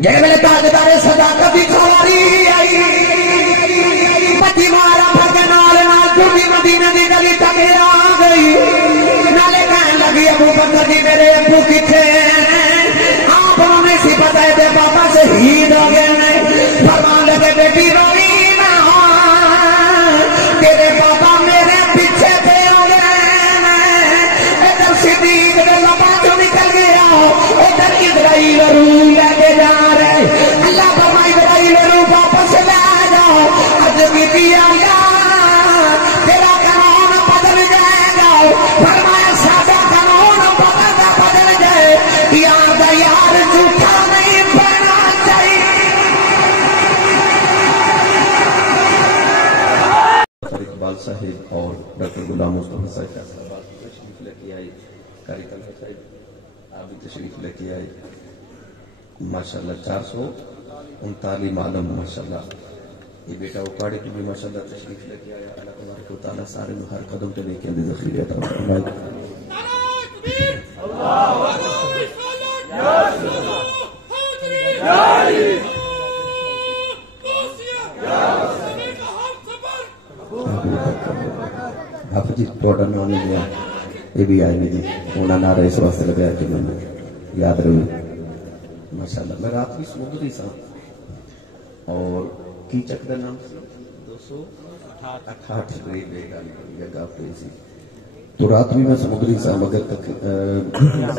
جے میں تاجدار صداقت دی سواری آئی پتی مارا بھگ نال نال جڑی مدینہ دی گلی تک آ گئی نالے کہنے لگی ابو بکر جی میرے ابو کتنے آپ انہوں نے سی پتہ ہے دے پاپا شہید ہو گئے ہیں فرمان لگے بیٹی روئی نہ تیرے پاپا میرے پیچھے پہ ہو گئے ادھر صدیق دے لباں چوں نکل گیا ادھر اسرائیل روح لے کے جا رہے اللہ فرمائے اسرائیل روح واپس لے جاؤ اج بھی دیا تیرا قانون بدل جائے گا فرمایا سادہ قانون بدل جائے یاد یار جھوٹا نہیں پڑنا چاہیے. اقبال صاحب اور ڈاکٹر غلام مصطفیٰ صاحب تشریف لے کے آئے قاری طلحہ صاحب آپ بھی تشریف لے کے آئے ماشاءاللہ 439 عالم ماشاءاللہ یہ بیٹا اکاڑے کی بھی ماشاءاللہ تشریف لے کے آیا اللہ تبارک و تعالیٰ سارے میں ہر قدم پہ لے کے اندے ذخیرے عطا فرمائے. حافظ جی توڑا نام نہیں لیا یہ بھی آئے نہیں جی انہوں نے نعرہ اس واسطے لگایا کہ میں یاد رہے ماشاءاللہ. میں رات بھی سمندری سا اور کی چک دا نام 268 ریلوے گاڑی پہ سی تو رات بھی میں سمندری سا مگر تک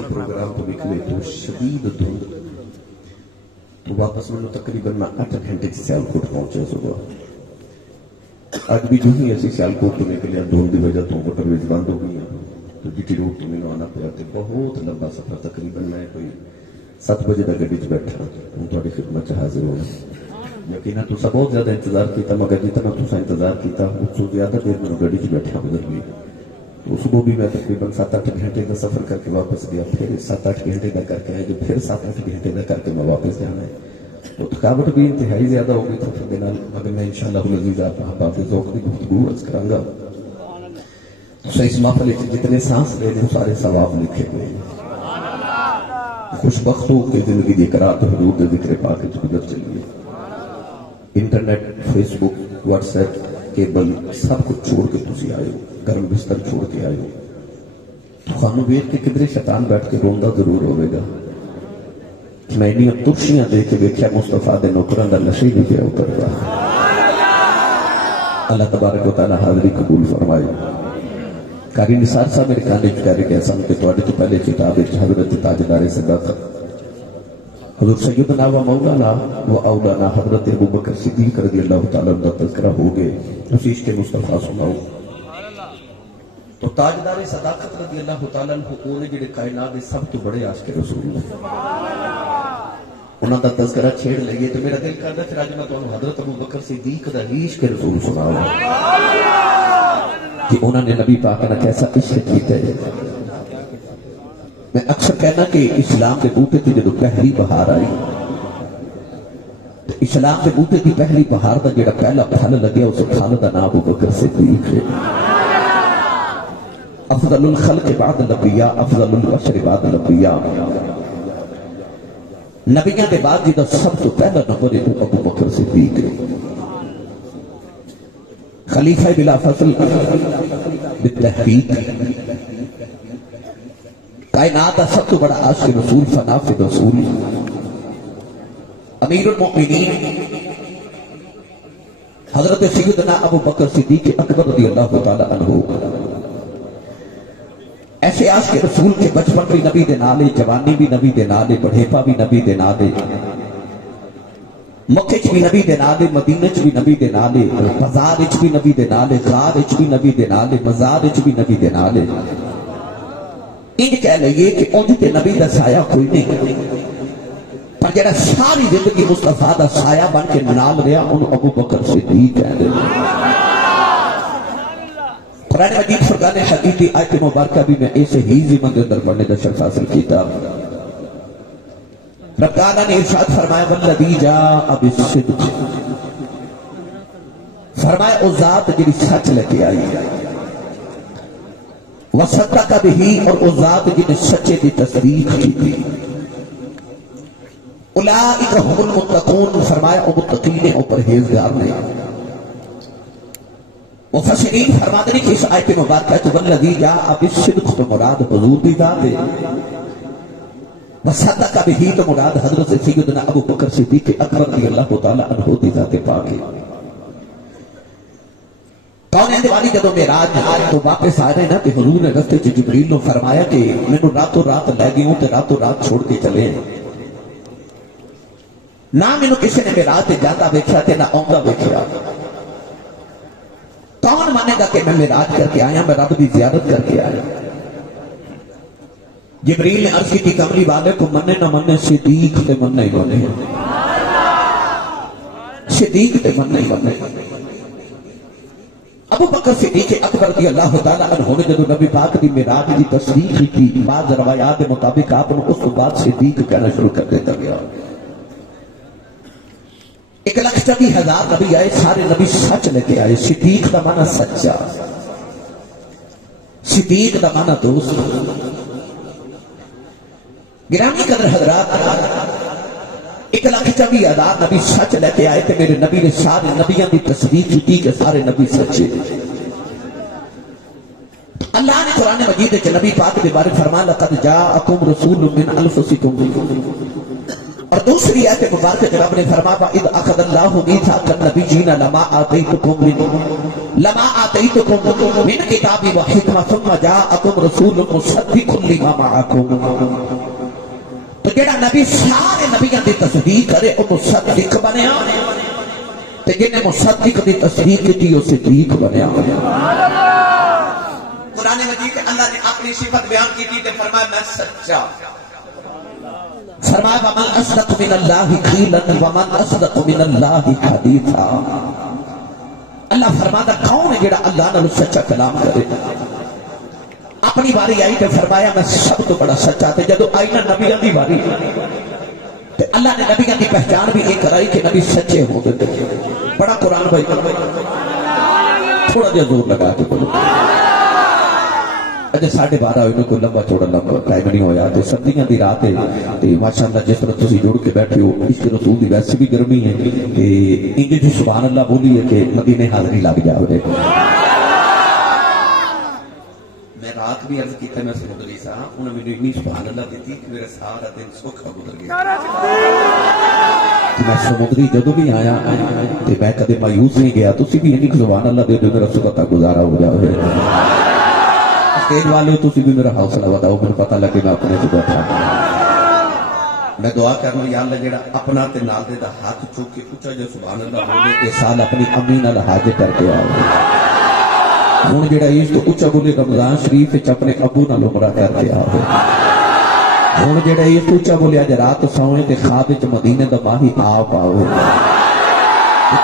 پروگرام تو نکلے تو شدید دھند تو واپس میں تقریباً میں 8 گھنٹے سے سیالکوٹ پہنچے صبح آج بھی جو ہی ایسی سیالکوٹ تو نکلے دھند کی وجہ تو موٹر ویز بند ہو گئی تو جی ٹی روڈ تو میں آنا پیا بہت لمبا سفر تقریباً میں کوئی 7 بجے تک گڈی بیٹھا ہوں تھوڑی خدمت حاضر ہونا یقینا تو سب بہت زیادہ انتظار کیتا مگر جتنا تو انتظار کیتا اس سے زیادہ دیر میں گاڑی چ بیٹھا گزر گئی تو صبح بھی میں تقریباً 7-8 گھنٹے کا سفر کر کے واپس گیا پھر 7-8 گھنٹے کا کر کے آئے جو پھر 7-8 گھنٹے کا کر کے میں واپس جانا ہے تو تھکاوٹ بھی انتہائی زیادہ ہو گئی تھی مگر میں انشاءاللہ العزیز آپ باب ذوق کی گفتگو عرض کراں گا تو اس محفل جتنے سانس لے لیں سارے ثواب لکھے ہوئے خوشبختوں کے زندگی دی قرات حضور دے ذکر پاک وچ گزر چلیے انٹرنیٹ فیس بک واٹس ایپ کیبل سب کچھ چھوڑ کے تسی آئے ہو گرم بستر چھوڑ کے آئے ہو تو خانو ویکھ کے کدھر شیطان بیٹھ کے روندا ضرور ہوئے گا میں انہی ترشیاں دے کے ویکھیا مصطفیٰ دے نوکراں دا نشے بھی پیا اتر رہا اللہ تبارک و تعالی حاضری قبول فرمائے. قاری نثار صاحب میرے کانے کہہ رہے کہ سن کے تواڈے تو پہلے کتاب حضرت تاجدار صداقت حضور سیدنا و مولانا و اولانا حضرت ابو بکر صدیق رضی اللہ تعالیٰ عنہ تذکرہ ہو گئے اسی عشق مصطفیٰ سناؤ تو تاجدار صداقت رضی اللہ تعالیٰ عنہ اونے جڑے کائنات دے سب تو بڑے عاشق رسول ہیں انہاں دا تذکرہ چھیڑ لئیے تو میرا دل کردا پھر اج میں تانوں حضرت ابو بکر صدیق دا عشق رسول سناؤں کہ انہوں نے نبی پاک نے کیسا عشق کیتا ہے. میں اکثر کہنا کہ اسلام کے بوٹے کی جدو پہلی بہار آئی اسلام کے بوٹے کی پہلی بہار دا جڑا پہلا پھل لگیا اس پھل دا نام ابو بکر صدیق ہے. افضل الخلق بعد الانبیاء افضل البشر بعد الانبیاء نبیاں دے بعد جدا سب تو پہلا نمبر ہے ابو بکر صدیق ہے. خلیفہ بلا فصل بالتحقیق کائنات سب تو بڑا عاشق رسول فنافذ رسول امیر المؤمنین حضرت سیدنا ابو بکر صدیق اکبر رضی اللہ تعالی عنہ ایسے عاشق رسول کے بچپن بھی نبی دے نالے جوانی بھی نبی دے نالے بڑھیپا بھی نبی دے نالے مکہ چ بھی نبی دے نالے مدینہ چ بھی نبی دے نالے بازار چ بھی نبی دے نالے غار چ بھی نبی دے نالے مزار چ بھی نبی دے نالے ان کہہ لئیے کہ انج تے نبی دا سایہ کوئی نہیں پر جڑا ساری زندگی مصطفیٰ دا سایہ بن کے نال رہا ان ابو بکر صدیق کہہ دے. قرآن مجید فرقان حدید کی آیت مبارکہ بھی میں ایسے ہی زمن دے اندر پڑھنے دا شرف حاصل کیتا. رب تعالیٰ نے ارشاد فرمایا والذی جاء بالصدق فرمایا او ذات جڑی سچ لے کے آئی وصدق بہ اور او ذات جن سچے دی تصدیق کی تھی اولئک هم المتقون، فرمایا وہ متقین ہیں، وہ پرہیزگار نے۔ مفسرین فرماتے ہیں کہ اس آیت مبارکہ تو والذی جاء بالصدق تو مراد حضور کی ذات ہے، وصدق بہ تو مراد حضرت سیدنا ابو بکر صدیق اکبر رضی اللہ تعالی عنہ کی ذات پاک ہے۔ کون ہے والی جدو معراج تو واپس آ رہے نا کہ حضور نے رستے سے جبریل نے فرمایا کہ مینوں راتوں رات لے گئے ہوں تے راتوں رات چھوڑ کے چلے ہیں، نہ مینوں کسی نے معراج تے جاتا ویکھیا تے نہ آوندا ویکھیا۔ کون مانے گا کہ میں معراج کر کے آیا، میں رب کی زیارت کر کے آیا؟ جبریل نے عرض کی کملی والے کو منے نہ منے صدیق تے منے ہی منے، صدیق تے منے ہی منے۔ ابو بکر صدیق اکبر رضی اللہ تعالی عنہ نے جب نبی پاک دی معراج دی تصدیق کی، بعض روایات کے مطابق آپ نے اس کے بعد صدیق کہنا شروع کر دیتا گیا۔ 1,24,000 نبی آئے، سارے نبی سچ لے کے آئے۔ صدیق دا معنی سچا، صدیق دا معنی دوست۔ گرامی قدر حضرات، 1,24,000 نبی سچ لے کے آئے تھے، میرے نبی نے سارے نبیوں کی تصدیق کی کہ سارے نبی سچے۔ اللہ نے قرآن مجید کے نبی پاک کے بارے فرمایا لقد جاءکم رسول من انفسکم، اور دوسری آیت مبارکہ جب نے فرمایا اذ اخذ اللہ میثاق النبیین لما آتیتکم من کتاب و حکمہ ثم جاءکم رسول مصدق لما معکم۔ تو جڑا نبی سارے نبیوں کی تصدیق کرے وہ مصدق بنیا، تے جنہیں مصدق کی تصدیق کی وہ صدیق بنیا۔ قرآن مجید کے اللہ نے اپنی صفت بیان کی تھی تے فرمایا میں سچا، فرمایا ومن اصدق من اللہ قیلا ومن اصدق من اللہ حدیثا۔ اللہ فرماتا کون ہے جڑا اللہ نے سچا کلام کرے؟ اپنی باری آئی تو فرمایا میں سب تو بڑا سچا تھے۔ جدو آئی نا نبیوں کی باری تو اللہ نے نبیوں کی پہچان بھی ایک کرائی کہ نبی سچے ہو گئے۔ بڑا قرآن بھائی تھوڑا جا زور لگا کے بولو۔ اجے 12:30 ہوئے کوئی لمبا چوڑا لمبا ٹائم نہیں ہویا تے سردیاں دی رات ہے تے ماشاءاللہ جس طرح تسی جڑ کے بیٹھے ہو اس کے رسول دی ویسے بھی گرمی ہے تے انج جو سبحان اللہ بولی ہے کہ مدینے حاضری لگ جاوے۔ میں رات بھی عرض کیتا میں سمندری صاحب انہوں نے مجھے اتنی سبحان اللہ دیتی کہ میرا سارا دن سوکھا گزر گیا۔ میں سمندری جدو بھی آیا تے میں کدے مایوس نہیں گیا، تسی بھی اتنی سبحان اللہ دے دو میرا سکتا گزارا ہو جاوے۔ اسٹیج والے ہو تسی بھی میرا حوصلہ بتاؤ، مجھے پتہ لگے میں اپنے سے بیٹھا۔ میں دعا کروں یا اللہ جڑا اپنا تے نال دے دا ہاتھ چوک کے اونچا جو سبحان اللہ بولے اے سال اپنی امی نال حج کر کے آؤ۔ ہن جڑا اس تو اونچا بولے رمضان شریف وچ اپنے ابو نال عمرہ کر کے آؤ۔ ہن جڑا اس تو اونچا بولے اج رات سوئے تے خواب وچ مدینے دا ماہی آپ آؤ۔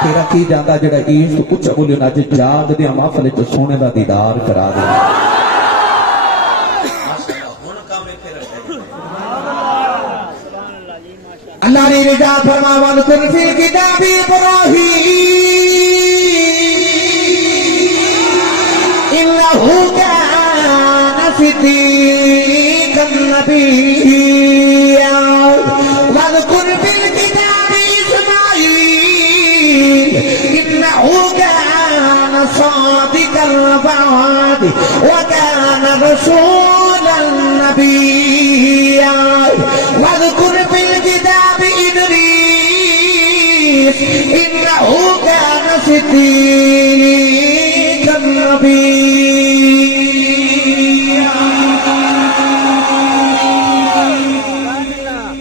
تیرا کی جاندا جڑا اس تو اونچا بولے اج جاگ دے محفل وچ سونے دا دیدار کرا دے۔ اللہ نے رضا فرما وَذْكُرْ فِي الْكِتَابِ إِبْرَاهِيمَ إِنَّهُ كَانَ صِدِّيقًا نَبِيًّا وَاذْكُرْ فِي الْكِتَابِ إِسْمَاعِيلَ إِنَّهُ كَانَ صَادِقَ الْوَعْدِ وَكَانَ رَسُولًا نَبِيًّا وَاذْكُرْ فِي الْكِتَابِ إِدْرِيسَ إِنَّهُ كَانَ صِدِّيقًا نَبِيًّا۔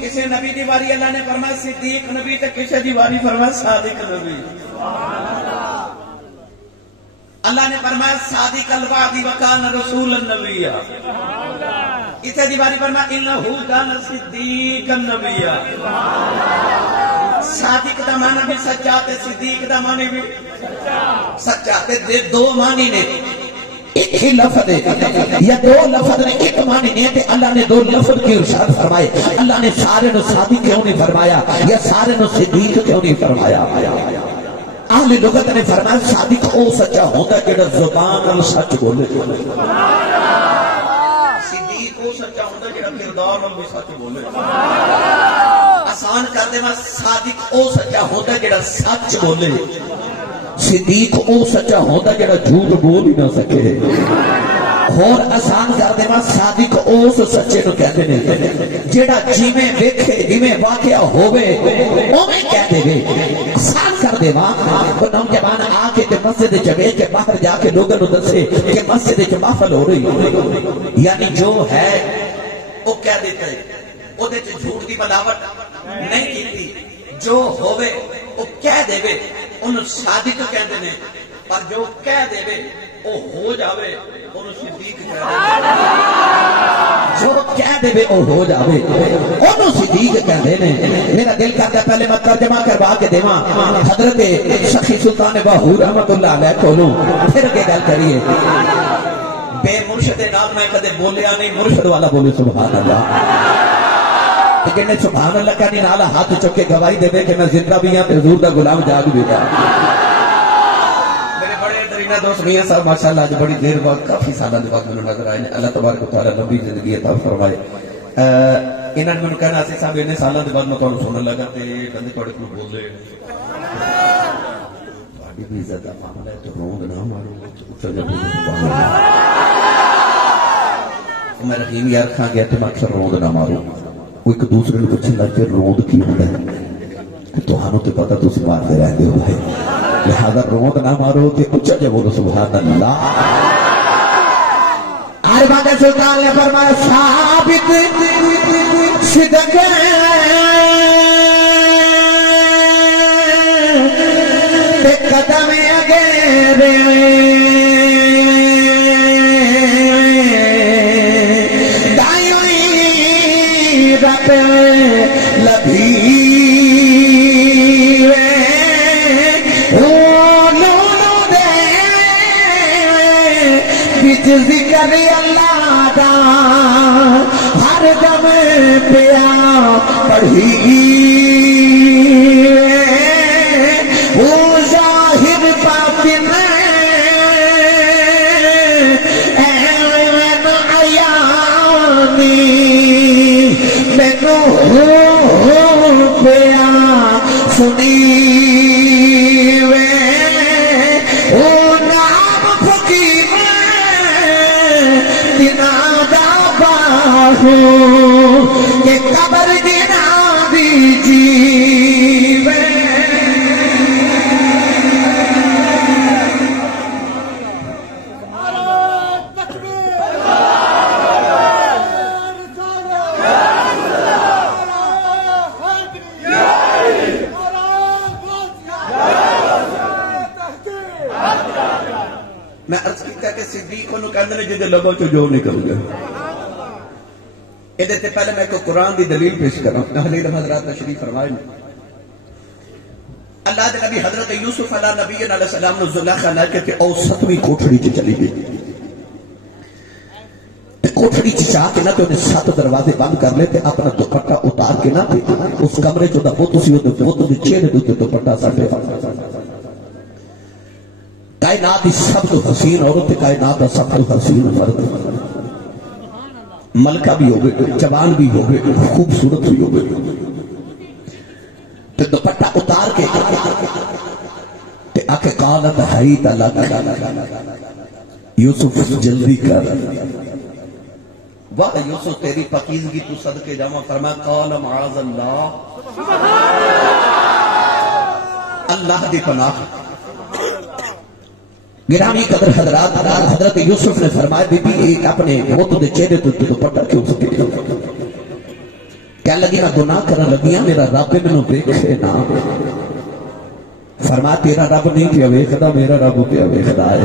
کسے نبی دی واری اللہ نے فرمایا صدیق نبی تے کسے دی واری فرمایا صادق نبی۔ اللہ نے فرمایا صادق الوعد وکان رسول النبی۔ اسے دیواری فرمایا انہو کان صدیق النبی۔ صادق دا معنی بھی سچا تے صدیق دا معنی بھی سچا تے دو معنی نے ایک ہی لفظ ہے یا دو لفظ نے ایک معنی نہیں تے اللہ نے دو لفظ کی ارشاد فرمائے۔ اللہ نے سارے نو صادق کیوں نہیں فرمایا یا سارے نو صدیق کیوں نہیں فرمایا؟ اہل لغت نے فرمایا صادق او سچا ہوتا جڑا زبان نال سچ بولے، صدیق او سچا ہوتا جڑا کردار نال بھی سچ بولے۔ آسان کر دے میں صادق او سچا ہوتا جڑا سچ بولے صدیق او سچا ہوتا جڑا جھوٹ بول ہی نہ سکے اور آسان کر دے صادق اس سچے نو کہتے ہیں جیڑا جیویں ویکھے جیویں واقعہ ہوے اوویں کہہ دے آسان کر دے نوجوان آ کے تے مسجد وچ بیٹھ کے باہر جا کے لوگوں نو دسے کہ مسجد وچ محفل ہو رہی یعنی جو ہے وہ کہہ دیتا ہے او دے وچ جھوٹ دی ملاوٹ نہیں کیتی جو ہوے وہ کہہ دے انہوں صادق کہندے نے پر جو کہہ دے وہ ہو جاوے انہوں صدیق کہہ دے جو کہہ دے وہ ہو جاوے انہوں صدیق کہہ دے میرا دل کرتا پہلے میں ترجمہ کروا کے دیواں حضرت سخی سلطان باہور رحمت اللہ علیہ کولوں پھر کے گل کریے بے مرشد نام میں کدے بولیا نہیں مرشد والا بولے سبحان اللہ لیکن سبحان اللہ کا نہیں نالا ہاتھ چک کے گواہی دے کہ میں زندہ بھی ہوں حضور دا غلام جاگ بھی تھا میرے بڑے درینہ دوست میاں صاحب ماشاءاللہ آج بڑی دیر بعد کافی سالہ دے بعد میں نظر آئے اللہ تبارک و تعالی لمبی زندگی عطا فرمائے انہاں نے مینوں کہنا سی صاحب انہیں سالوں دے بعد میں تانوں سنن لگا تے بندے تھوڑے کو بولے تہاڈی بھی عزت دا معاملہ ہے تو روند نہ مارو اچھا جب سبحان اللہ میں رحیم یار کھا گیا تے میں اکثر روند نہ ماروں وہ ایک دوسرے کو پوچھنے لگ کے روند کی ہوتا ہے توہانوں تے پتہ تسی مارتے رہتے ہو ہے لہذا روند نہ مارو تے اچھا جب بولو سبحان اللہ عربان سلطان نے فرمایا ثابت صدق تے قدم اگیرے ذکر اللہ دا ہر دم پیا پڑھی وہ ظاہر باطن اے عیانی مینوں پیا سنی کہ قبر دینا بھی جیوے میں عرض کیتا کہ صدیق انہوں کہندے نے جدے لبوں چو جو نکل گیا ادھر تے پہلے میں کو قرآن دی دلیل پیش کر رہا ہوں حضرت حضرات تشریف فرمائے اللہ دے نبی حضرت یوسف علیہ نبی علیہ السلام نے زلیخا نہ کہ او ستویں کوٹھڑی چ چلی گئی تے کوٹھڑی چ چا کے نہ تے انہیں 7 دروازے بند کر لے تے اپنا دوپٹہ اتار کے نہ اس کمرے چ دا بت سی او بت دے چہرے تے دوپٹہ سٹے کائنات دی سب تو حسین عورت تے کائنات دا سب تو حسین مرد ملکہ بھی ہوگئے جوان بھی ہوگئے خوبصورت بھی ہوگئے تو دوپٹہ اتار کے تے آکے قالت حیت اللہ یوسف جلدی کر واہ یوسف تیری پاکیزگی تو صدقے جامع فرمایا قال معاذ اللہ اللہ دی پناہ گرامی قدر حضرات حضرت یوسف نے فرمایا بی بی ایک اپنے بت دے چہرے تو دوپٹہ کیوں سکے کیا لگی میں گناہ کرنے لگیاں میرا رب مینوں ویکھے نہ فرمایا تیرا رب نہیں پیا ویکھدا میرا رب پیا ویکھدا ہے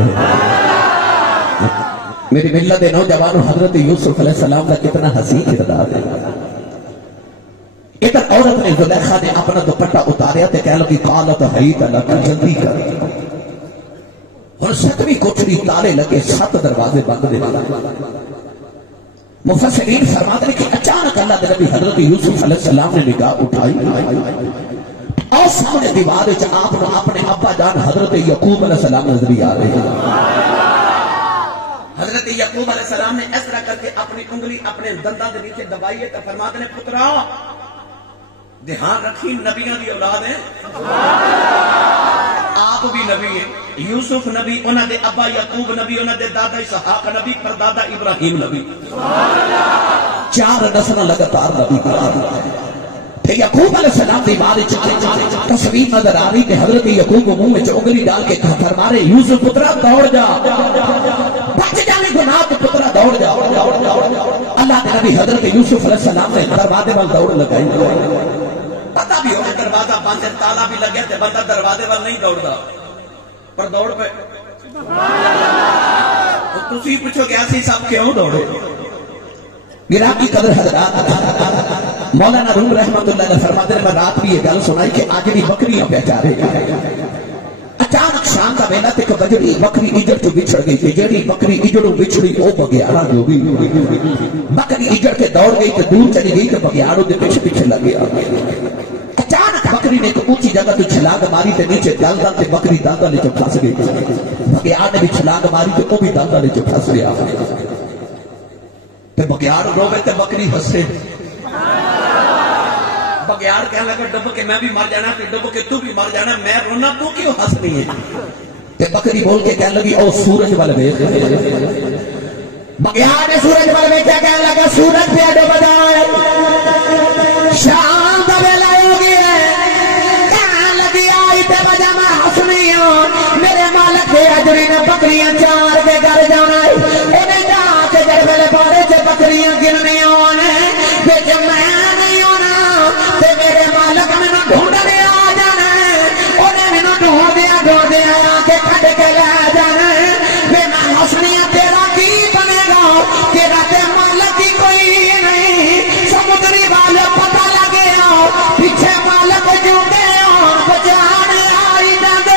میری ملت دے نوجوانوں حضرت یوسف علیہ السلام کا کتنا حسین کردار ہے ادھر عورت نے زلیخا نے اپنا دوپٹہ اتاریا تے کہہ لگی قالت حیت اللہ جلدی کر اور 7ویں کوٹھڑی تالے لگے 7 دروازے بند دے مفسرین فرماتے ہیں کہ اچانک اللہ دے نبی حضرت یوسف علیہ السلام نے نگاہ اٹھائی اور سامنے دیوار وچ آپ نے اپنے ابا جان حضرت یعقوب علیہ السلام نظر آ رہے ہیں حضرت یعقوب علیہ السلام نے اس طرح کر کے اپنی انگلی اپنے دنداں دے نیچے دبائی ہے تو فرماتے ہیں پترا دھیان رکھی نبیاں دی اولاد ہیں، آپ بھی نبی ہیں. یوسف نبی، انہاں دے ابا یعقوب نبی، انہاں دے دادا اسحاق نبی، پردادا ابراہیم نبی. 4 نسل لگاتار نبی پھر یعقوب علیہ السلام دی بات تصویر نظر آ رہی کہ حضرت یعقوب منہ میں انگلی ڈال کے فرمارے یوسف پترا دوڑ جا، بچ جانے گناہ تو پترا دوڑ جا. اللہ کے نبی حضرت یوسف علیہ السلام نے دروازے وال دوڑ لگائی. پتہ بھی ہو کہ دروازہ بند ہے، تالا بھی لگیا تے بندہ دروازے وال نہیں دوڑدا پر دوڑ پہ. تسی پوچھو کہ ایسی سب کیوں دوڑے؟ میرا کی قدر حضرات مولانا روم رحمت اللہ نے فرماتے ہیں، میں رات بھی یہ گل سنائی کہ آجڑی بکریاں بیچارے اچانک شام کا ویلا تے بجڑی بکری اجڑ تو بچھڑ گئی تھی. جیڑی بکری اجڑوں بچھڑی او بگیارا جو بھی بکری اجڑ کے دوڑ گئی تو دور چلی گئی تو بگیاروں دے پیچھے پیچھے لگے آ گئی. اچانک بکری نے ایک اونچی جگہ تو چھلاگ ماری تے نیچے دل دل تے بکری دل دل نیچے پھنس گئی. بگیار نے بھی چھلاگ ماری تے وہ بھی دل دل نیچے پھنس گیا. تے بگیار روے تے بکری ہسے. بگیار کہنے لگا ڈب کے میں بھی مر جانا، ڈب کے تو بھی مر جانا، میں رونا تو کیوں ہنسنی ہے؟ تے بکری بول کے کہنے لگی او سورج والے ویکھ. بگیار نے سورج والے ویکھیا، کہنے لگا سورج پہ ڈب جائے، شام دا ویلا ہو گیا ہے، کہنے لگی آئی تے وجہ میں ہنسنی ہوں، میرے مالک دے اجری نے بکریاں چار کے گھر جانا ہے، انہیں جا کے جڑ ویلے بارے چ بکریاں گننی ہونے بچ میں نہیں ہونا تے میرے مالک مینوں ڈھونڈنے آ جانا ہے، انہیں مینوں ڈھونڈدیا آ کے کھڈ کے لے جانا ہے. میں ہنسنی تیرا کی بنے گا، تیرا تے مالک ہی کوئی نہیں. سمندری والے پتہ لگیا پیچھے مالک جو گیا بچانے آئی جاندے.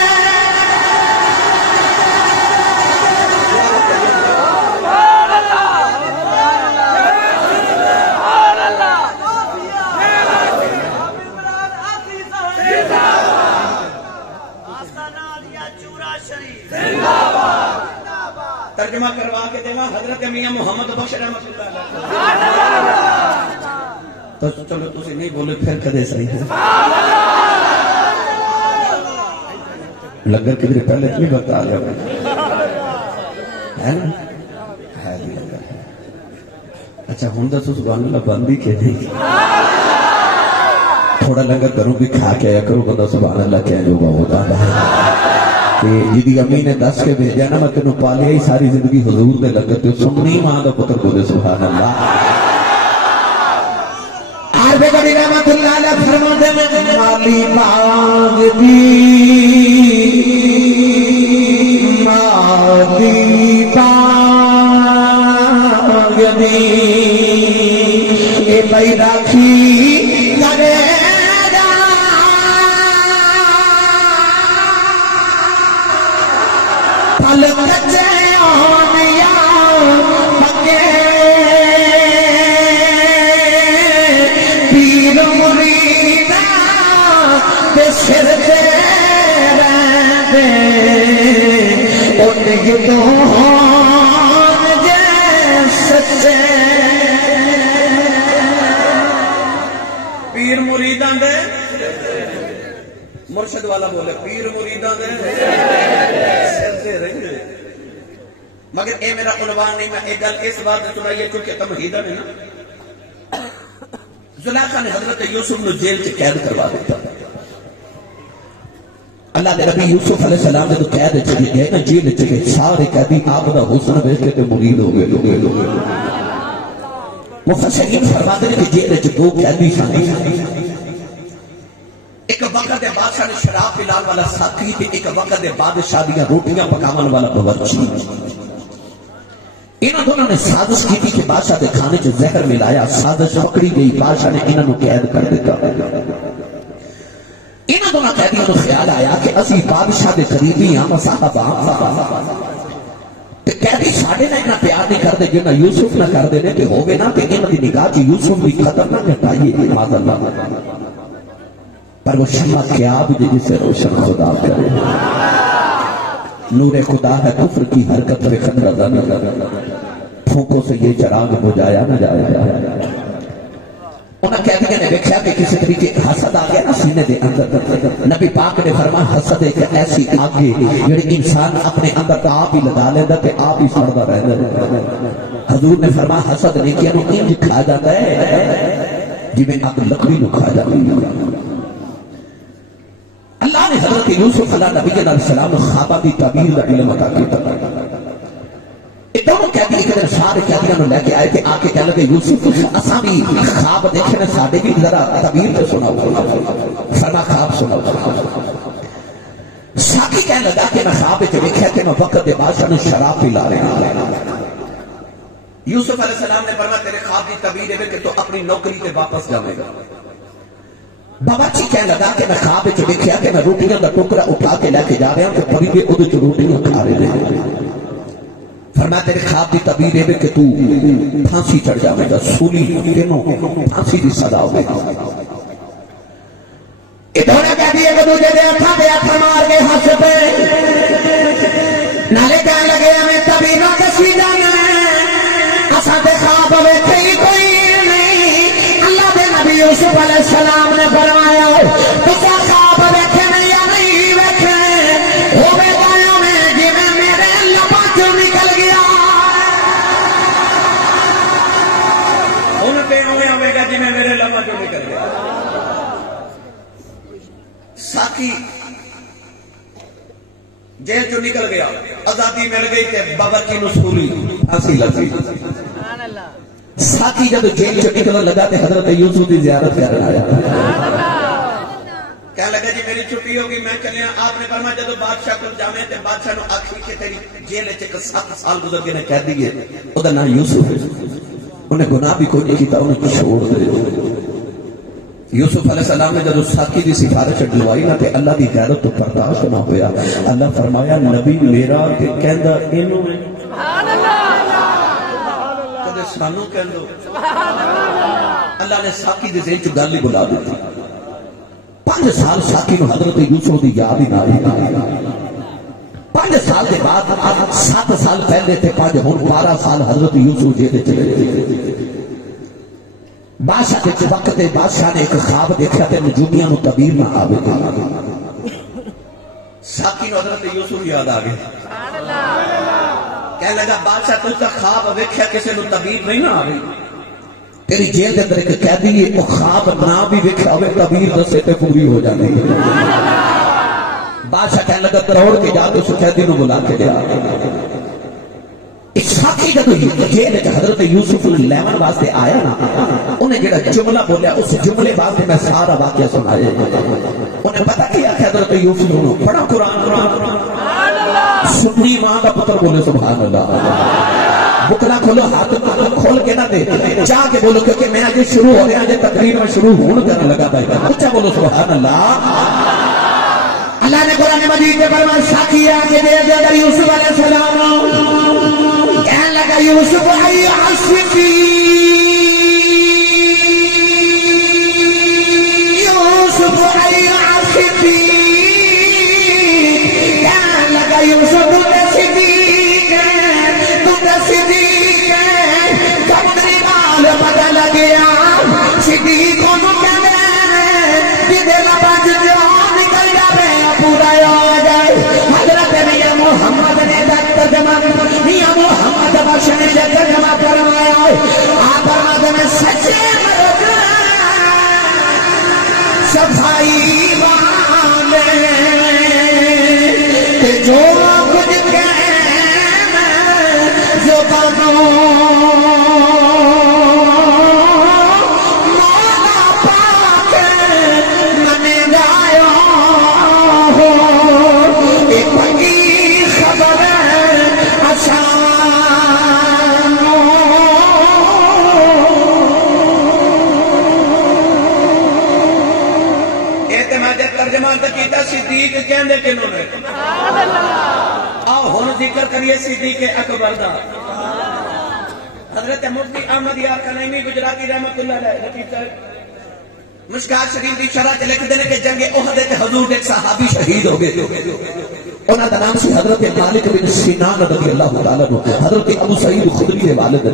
ترجمہ کروا کے دیوا حضرت میاں محمد بخش رحمت اللہ تو چلو تسی نہیں بولے پھر کدے صحیح ہے. لنگر کدھر پہلے اتنی وقت آ گیا ہے نا؟ ہے بھی لنگر ہے. اچھا ہوں دسو سبحان اللہ بند ہی کہ نہیں؟ تھوڑا لنگر کروں بھی کھا کے آیا کرو بندہ سبحان اللہ کہہ جو گا ہوتا ہے. جی امی نے دس کے بھیجا نا میں تینوں پالیا ہی ساری زندگی حضور دے لنگر تے سننی ماں دا پتر بولے سبحان اللہ. عارف کبھی رحمت اللہ علیہ فرماتے ہیں مالی باغ دی مالی باغ دی اے بھائی راکھی کرے پھل کچے آنیا پکے پیر مریدہ دے سر دے رہنے انہیں دون جے سچے. پیر مریدان دے مرشد والا بولے پیر مریدان دے سر دے رہنے. مگر اے میرا عنوان نہیں، میں ایک گل اس بات سنائیے کیونکہ تمہیدہ نے نا زلیخا نے حضرت یوسف نے جیل سے قید کروا دیتا. اللہ کے نبی یوسف علیہ السلام نے تو قید چلی گئے نا جیل چلے سارے قیدی آپ دا حسن دیکھ کے مرید ہو گئے. مفسرین فرماتے ہیں کہ جیل وچ 2 قیدی سن. ایک وقت دے بادشاہ نے شراب پلان والا ساتھی تے ایک وقت دے بادشاہ دیاں روٹیاں پکاون والا باورچی. انہوں دونوں نے سازش کی تھی کہ بادشاہ دے کھانے جو زہر ملایا، سازش پکڑی گئی، بادشاہ نے انہوں نے قید کر دیتا. انہوں دونوں قیدیوں کو خیال آیا کہ اسی بادشاہ دے قریبی ہاں صاحب قیدی ساڑھے نہ اتنا پیار نہیں کر دے جنہا یوسف نہ کر دے کہ ہوگے نا کہ انہوں دی نگاہ چی یوسف بھی خطر نہ گھٹائیے ماذا اللہ. پر وہ شمع قیاب جسے روشن خدا کرے. نور خدا ہے کفر کی حرکت پہ خطرہ نہ پھونکوں سے یہ چراغ بجھایا نہ جایا. انہیں قیدیاں نے دیکھا کہ کسی طریقے حسد آ گیا نا سینے دے اندر. نبی پاک نے فرمایا حسد ایک ایسی آگ ہے جڑی انسان اپنے اندر آپ ہی لگا لینا تے آپ ہی سڑتا رہتا. حضور نے فرمایا حسد نیکیاں نو انج کھا جاتا ہے جی میں اگ لکڑی نو کھا جاتی ہے. اللہ نے حضرت یوسف علیہ نبی علیہ السلام خوابہ دی تعبیر دا علم عطا کیتا. یہ دونوں قیدی ایک دن سارے قیدیاں نو لے کے آئے تھے. آ کے کہنے لگے یوسف اساں بھی خواب دیکھے نے ساڈے بھی ذرا تعبیر تے سناؤ. فرمایا خواب سناؤ. ساقی کہنے لگا کہ میں خواب وچ ویکھیا کہ میں وقت دے بادشاہ نو شراب پلا رہا. یوسف علیہ السلام نے فرمایا تیرے خواب کی تعبیر ہے کہ تو اپنی نوکری تے واپس جاوے گا. بابا جی کہنے لگا کہ میں خواب وچ ویکھیا کہ میں روٹیاں دا ٹکڑا اٹھا کے لے کے جا رہا ہوں کہ پرندے اودے چ روٹیاں کھا رہے ہیں. فرمایا تیرے خواب دی تعبیر ہے کہ تو پھانسی چڑھ جاوے گا. سولی تینوں پھانسی دی سزا ہوے گی. ادھر کہتی ہے کہ دوجے دے ہتھاں تے ہتھ مار کے ہنس پے نالے کہنے لگے ہمیں تعبیراں دسی جانا اساں تے خواب ویکھے ہی کوئی نہیں. اللہ دے نبی یوسف علیہ السلام نے فرمایا تساں خواب ویکھے نہیں یا نہیں ویکھے ہوے گا میں جویں میرے لباں چوں نکل گیا. ان تے ہوے گا جویں میرے لباں چوں نکل گیا. ساقی جیل چوں نکل گیا, آزادی مل گئی تے باورچی نو سولی پھانسی لگ گئی. ساقی جب جیل چوں نکلنے لگا تے حضرت یوسف کی زیارت کرنے آیا. کہنے لگا جی میری چھٹی ہوگی میں چلیا. آپ نے فرمایا جب بادشاہ کو جاویں تے بادشاہ نو آکھی کہ تیری جیل وچ 7 سال گزر گئے نے قیدی ہے او دا نام یوسف ہے, انہیں گناہ بھی کوئی نہیں کیتا, انہیں چھوڑ دے. یوسف علیہ السلام نے جب ساقی دی سفارش ڈلوائی نہ تے اللہ دی غیرت تو برداشت نہ ہویا. اللہ فرمایا نبی میرا تے کہندا اینو سبحان اللہ کدے سانو کہندو. اللہ نے ساقی دے ذہن چ گل ہی بلا دیتی. 5 سال ساقی نو حضرت یوسف دی یاد ہی نہ آئی. 5 سال کے بعد 7 سال پہلے تے 5 ہن 12 سال حضرت یوسف جیل چلے گئے. بادشاہ کے وقت بادشاہ نے ایک خواب دیکھا تے نجومیاں نو تعبیر نہ آوے. ساقی نو حضرت یوسف یاد آ گیا. کہنے لگا بادشاہ تو تا خواب ویکھیا کسے نو تعبیر نہیں نہ آوے. تیری جیل دے اندر ایک قیدی ہے او خواب نہ بھی ویکھیا ہوے تعبیر دسے تے پوری ہو جاندی. بادشاہ کہنے لگا کروڑ کے جا کے اس قیدی نو بلا کے لیا. ساقی جب جیل وچ حضرت یوسف نو لیون واسطے آیا نا, انہیں جڑا جملہ بولیا اس جملے واسطے میں سارا واقعہ سنایا. انہیں پتہ کیا کہ حضرت یوسف نو پڑھا قرآن سنی ماں کا پتر بولے سبحان اللہ. بکنا کھولو ہاتھ کھول کے نہ دے جا کے بولو کیونکہ میں آج شروع ہو رہا ہے تقریر میں شروع ہونے کرنے لگا تھا. اچھا بولو سبحان اللہ. اللہ نے قرآن مجید میں فرمایا ساقی آگے دے دے یوسف علیہ السلام کہنے لگا یوسف ای عصفی یوسف ای عصفی کہنے لگا یوسف تو صدیق ہے تو صدیق ہے. جب میری بال پتہ لگیا صدیقوں کو کہنے جدے لباج جو نکل جاوے پورا آ جائے. حضرت میاں محمد نے ترجمہ میاں محمد بخش نے ترجمہ فرمایا آپ فرماتے ہیں سچے مرد صفائی والے جو کچھ کہنا زبانوں صدیق کہندے کنوں نے. آؤ ہن ذکر کریے صدیق اکبر دا. حضرت مفتی احمد یار کنیمی گجراتی رحمت اللہ علیہ لطیف صاحب مشکات شریف کی شرح چ لکھتے ہیں کہ جنگ احد وچ حضور ایک صحابی شہید ہو گئے. انہاں دا نام سی حضرت مالک بن سنان رضی اللہ تعالی عنہ. حضرت ابو سعید خدری دے والد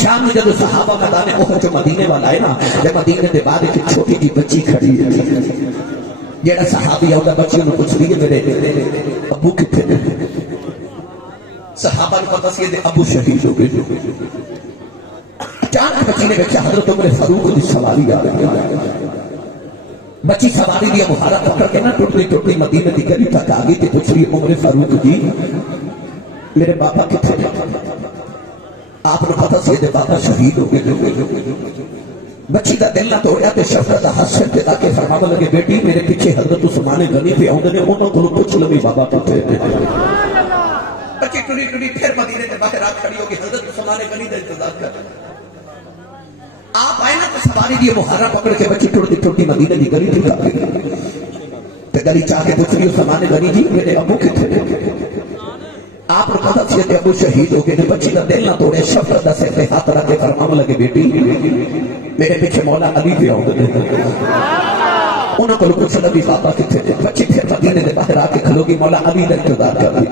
شام میں جب صحابہ میدان احد جو مدینے والا ہے نا، جب مدینے کے بعد ایک چھوٹی جی بچی کھڑی ہے، جیڑا صحابی آؤں بچی انہوں پوچھ رہی ہے میرے ابو کتنے نے؟ صحابہ نے پتہ سی ہے ابو شہید ہو گئے۔ اچانک بچی نے دیکھا حضرت عمر فاروق کی سواری آ رہی ہے، بچی سواری دیا مہارت پکڑ کے نا ٹوٹلی ٹوٹلی مدینے کی گلی تک آ گئی تو پوچھ رہی عمر فاروق جی میرے بابا کتنے؟ آپ نے پتہ سی ہے بابا شہید ہو گئے۔ بچی دا دل نہ توڑیا تے شفقت دا ہاتھ سے لا کے فرمانے لگے بیٹی میرے پیچھے حضرت عثمان غنی پہ آؤندے نے انہاں کولوں پوچھ لوی بابا کتنے؟ بچی ٹری ٹری پھر مدینے کے باہر آ کھڑی ہوگی، حضرت عثمان غنی کا انتظار کر رہے آپ آئے نا تو سواری دی مہارا پکڑ کے بچی ٹوٹتی ٹوٹتی مدینے کی گلی تھی تے گلی چاہ کے پوچھ رہی عثمان غنی جی میرے ابو کتنے؟ آپ نے پتہ سی کہ ابو شہید ہو گئے۔ بچی کا دل نہ توڑے، شفقت دا سر پہ ہاتھ رکھ کے فرمانے لگے بیٹی میرے پیچھے مولا علی پہ آؤندے انہوں کو پوچھ لگی بابا کتنے؟ بچی پھر مدینے کے باہر آ کے کھلوگی مولا علی کا انتظار کر رہی۔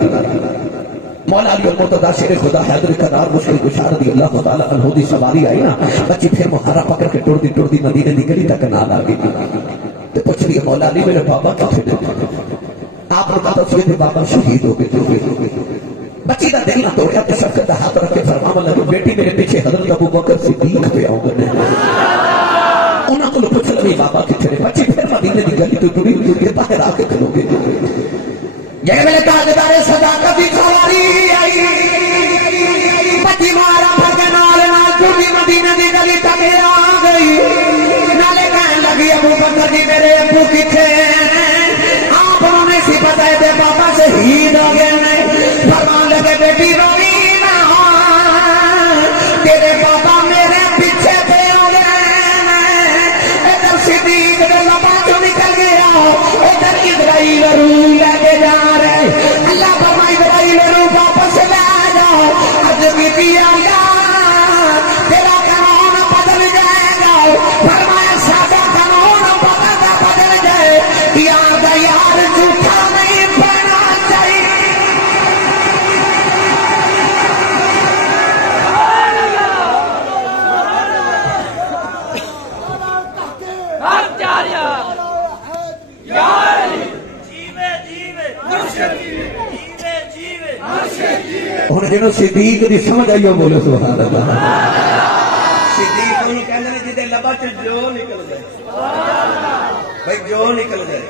مولا علی المرتضیٰ شیر خدا حیدر کرار مشکل گشار رضی اللہ تعالیٰ عنہ دی سواری آئی نا، بچی پھر مہارا پکڑ کے ٹوڑتی ٹوڑتی مدینے کی گلی تک نال آ گئی تو پوچھ رہی ہے مولا علی میرے بابا کتنے؟ آپ نے پتہ سی کہ بابا شہید ہو گئے۔ بچی کا دل نہ توڑیا تو شفقت دا ہاتھ رکھ کے فرمانے لگے بیٹی میرے پیچھے حضرت ابو بکر صدیق پہ آؤندے انہوں کو پوچھ لگی بابا کتنے؟ بچی پھر مدینے کی گلی تو ٹوڑی ٹوڑی باہر آ کے کھلو گے۔ یہ میرے تاجدار صداقت کی سواری آئی، بچی مارا پھر نال نال ٹوٹی مدینے کی گلی تک آ گئی، نالے کہنے لگی ابو بکر جی میرے ابو کتنے؟ آپ انہوں نے سی پتہ ہے بابا شہید ہو گئے ہیں۔ فرمان لگے بیٹی روئی نہ تیرے بابا میرے پیچھے پہ ہو گئے، ادھر صدیق دے لباں چوں نکل گیا، ادھر اسرائیل روح لے کے جا رہے، اللہ فرمائے اسرائیل روح واپس لے جاؤ، اج بھی دیا تیرا قانون بدل جائے گا، فرمایا سادہ قانون بدل جائے، یاد یار جھوٹا نہیں پڑنا چاہیے۔ ہوں جنہوں صدیق دی سمجھ آئی ہو بولو سبحان اللہ۔ صدیق انہوں کہنے نے جدے لبا چ جو نکل جائے بھائی جو نکل جائے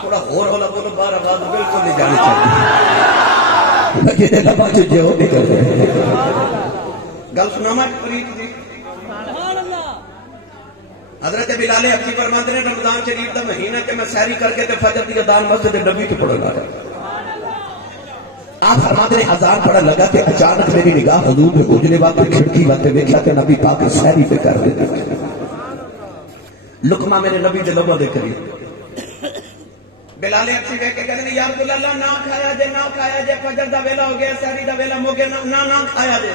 تھوڑا اور ہولا بولو بار آواز بالکل نہیں جانی چاہیے جدے لبا چ جو نکل جائے۔ گل سناما فرید جی حضرت بلال حبشی فرماتے ہیں رمضان شریف کا مہینہ کہ میں سحری کر کے فجر کی اذان مسجد نبی تو پڑھنا رہا۔ آپ فرماتے ہیں اذان پڑھا لگا کہ اچانک میری نگاہ حضور میں اجلے وقت کھڑکی وقت دیکھا کہ نبی پاک سحری پہ کر دیتے لقمہ میرے نبی دے لبوں دے قریب۔ بلال حبشی کہہ کے کہتے ہیں یا رسول اللہ نہ کھایا جے فجر دا ویلا ہو گیا سحری دا ویلا ہو گیا نہ کھایا جے۔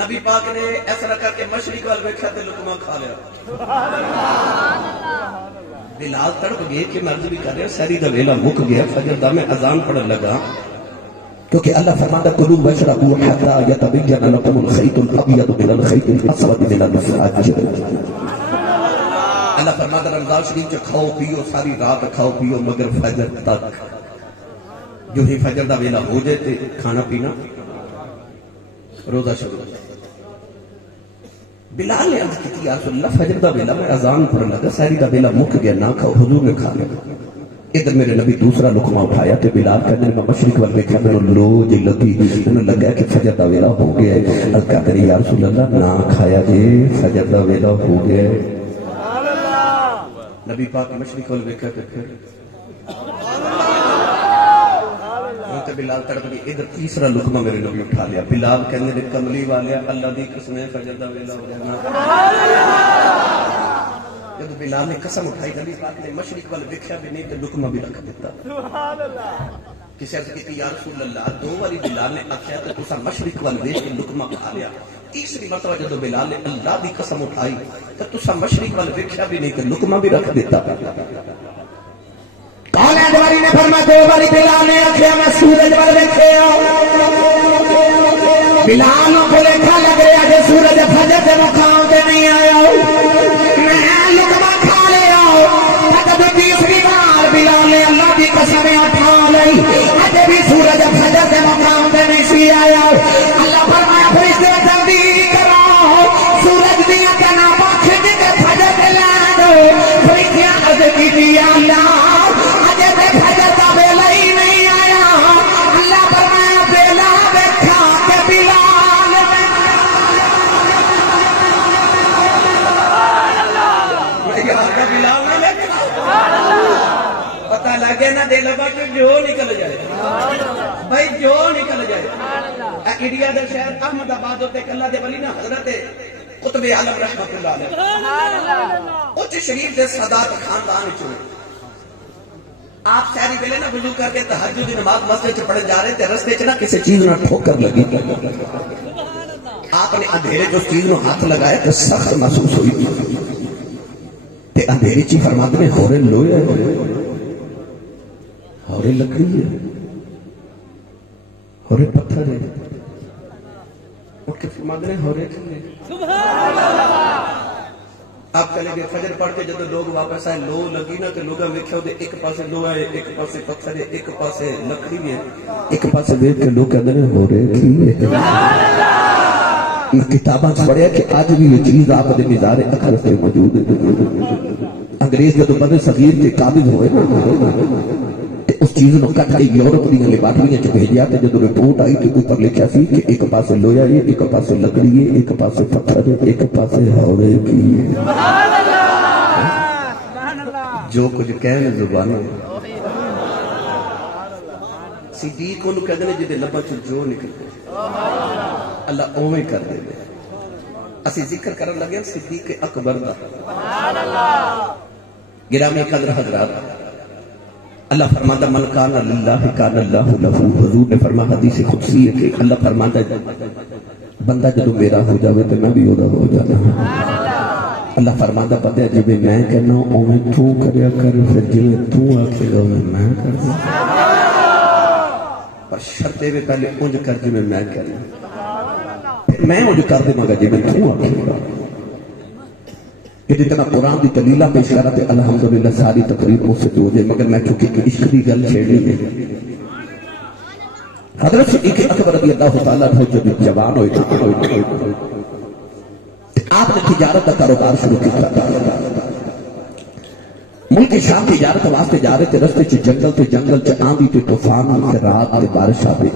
نبی پاک نے ایسا کر کے مشرق وال ویکھا تے لقمہ کھا لیا۔ بلال تڑپ گئے کہ مرض بھی کر رہے سحری دا ویلا مک گیا فجر دا میں اذان پڑھن لگا کیونکہ اللہ فرماتا کلوا واشربوا حتى يتبين لكم الخيط الابيض من الخيط الاسود من الفجر۔ اللہ فرماتا رمضان شریف چ کھاؤ پیو ساری رات کھاؤ پیو مگر فجر تک، جو ہی فجر دا ویلا ہو جائے تے کھانا پینا روزہ شروع ہو جائے۔ بلال نے عرض کی یا رسول اللہ فجر دا ویلا میں اذان پڑھن لگا سحری دا ویلا مک گیا نہ کھاؤ حضور نے کھا لیا۔ ادھر میرے نبی دوسرا لقمہ اٹھایا تے بلال کہنے میں مشرق وال دیکھا میں لو جی لگی انہوں لگا کہ فجر دا ویلا ہو گیا ہے۔ عرض کہتے ہیں یا رسول اللہ نہ کھایا جے فجر دا ویلا ہو گیا ہے۔ نبی پاک مشرق وال دیکھا کہ پھر بلال تڑپ گئی ادھر تیسرا لقمہ میرے نبی اٹھا لیا۔ بلال کہنے دے کملی والے اللہ دی قسم فجر دا ویلا ہو جانا۔ جب بلال نے قسم اٹھائی نبی پاک نے مشرق وال دیکھا بھی نہیں تو لقمہ بھی رکھ دیتا۔ کسی عرض کی یا رسول اللہ دو والی بلال نے آخیا تو تسا مشرق وال دیکھ کے لقمہ کھا لیا، تیسری مرتبہ جب بلال نے اللہ دی قسم اٹھائی تو تسا مشرق وال دیکھا بھی نہیں تو لقمہ بھی رکھ دیتا۔ کون ہے دواری نے فرمایا دو باری بلال نے آخیا میں سورج وال دیکھے بلال کو لکھا لگ رہا جے سورج فجر سے مقام تے نہیں آیا میں لقمہ کھا لیا جب تیسری بار بلال نے اللہ کی قسم اٹھا لی اجے بھی سورج فجر سے مقام تے نہیں سی آیا اللہ فرمایا فرشتے جلدی کرو سورج دیا جناباں کھچ کے فجر تے لا دو فرشتے عرض کی اللہ اجے تے فجر دا ویلا ہی نہیں آیا اللہ فرمایا ویلا دیکھا کہ بلال بلال نہ پتہ لگے نا دل بچ جو نکل جائے بھائی جو نکل جائے انڈیا دے شہر احمد آباد ہوتے کلہ دے ولی نا حضرت قطب عالم رحمت اللہ علیہ اچھ شریف دے سادات خاندان چوئے آپ ساری ویلے نا وضو کر کے تہجد کی نماز مسجد سے پڑھنے جا رہے تھے رستے چ نا کسی چیز نہ ٹھوکر لگی آپ نے اندھیرے جو چیز نو ہاتھ لگایا تو سخت محسوس ہوئی تے اندھیری چی فرماتے میں ہورے لویا ہے ہورے لکڑی ہے ہورے پتھر ہے اور کے فرماتے ہیں ہورے چلے آپ چلے گئے فجر پڑھ کے جب لوگ واپس آئے لو لگی نا کہ لوگاں ویکھیا دے ایک پاسے لو ہے ایک پاسے پتھر ہے ایک پاسے لکڑی ہے ایک پاسے ویکھ کے لوگ کہندے نے ہورے کی ہے کتاباں پڑھیا کہ آج بھی یہ چیز آپ دے مزار اکھر سے موجود ہے انگریز جب بدر صغیر کے قابض ہوئے اس چیز نو کٹ کے یورپ دی لیبارٹریاں چ بھیجیا تے جب رپورٹ آئی تو اوپر لکھیا سی کہ ایک پاسے لویا ہے ایک پاسے لکڑی ہے ایک پاسے پتھر ہے ایک پاسے ہورے کی ہے جو کچھ کہنے زبانوں صدیق انہوں کہتے ہیں جدے لبا چو جو نکلتے اللہ اومیں کر دے دے اسی ذکر کرن لگے صدیق اکبر دا گرامی قدر حضرات اللہ فرماتا من کان للہ کان اللہ لہو حضور نے فرما حدیث قدسی ہے کہ اللہ فرماتا بندہ جدو میرا ہو جاوے تو میں بھی اودا ہو جانا ہوں اللہ فرماتا بندہ جب میں کہنا ہوں اومیں تو کریا کر پھر جب تو آکھے گا میں کر دوں پر شرطے میں پہلے انج کر جب میں کرنا پھر میں انج کر دوں گا جب تو آکھے گا کہ جتنا قرآن دی دلیلہ پیش کر رہا تھے الحمدللہ ساری تقریر مجھ سے جو جائے مگر میں چونکہ عشق دی گل چھیڑنی نہیں حضرت صدیق اکبر رضی اللہ تعالیٰ عنہ جو جوان ہوئے تھے آپ نے تجارت کا کاروبار شروع کیا ملک شام تجارت واسطے جا رہے تھے رستے چ جنگل چ آندھی تے طوفان تے رات تے بارش آتی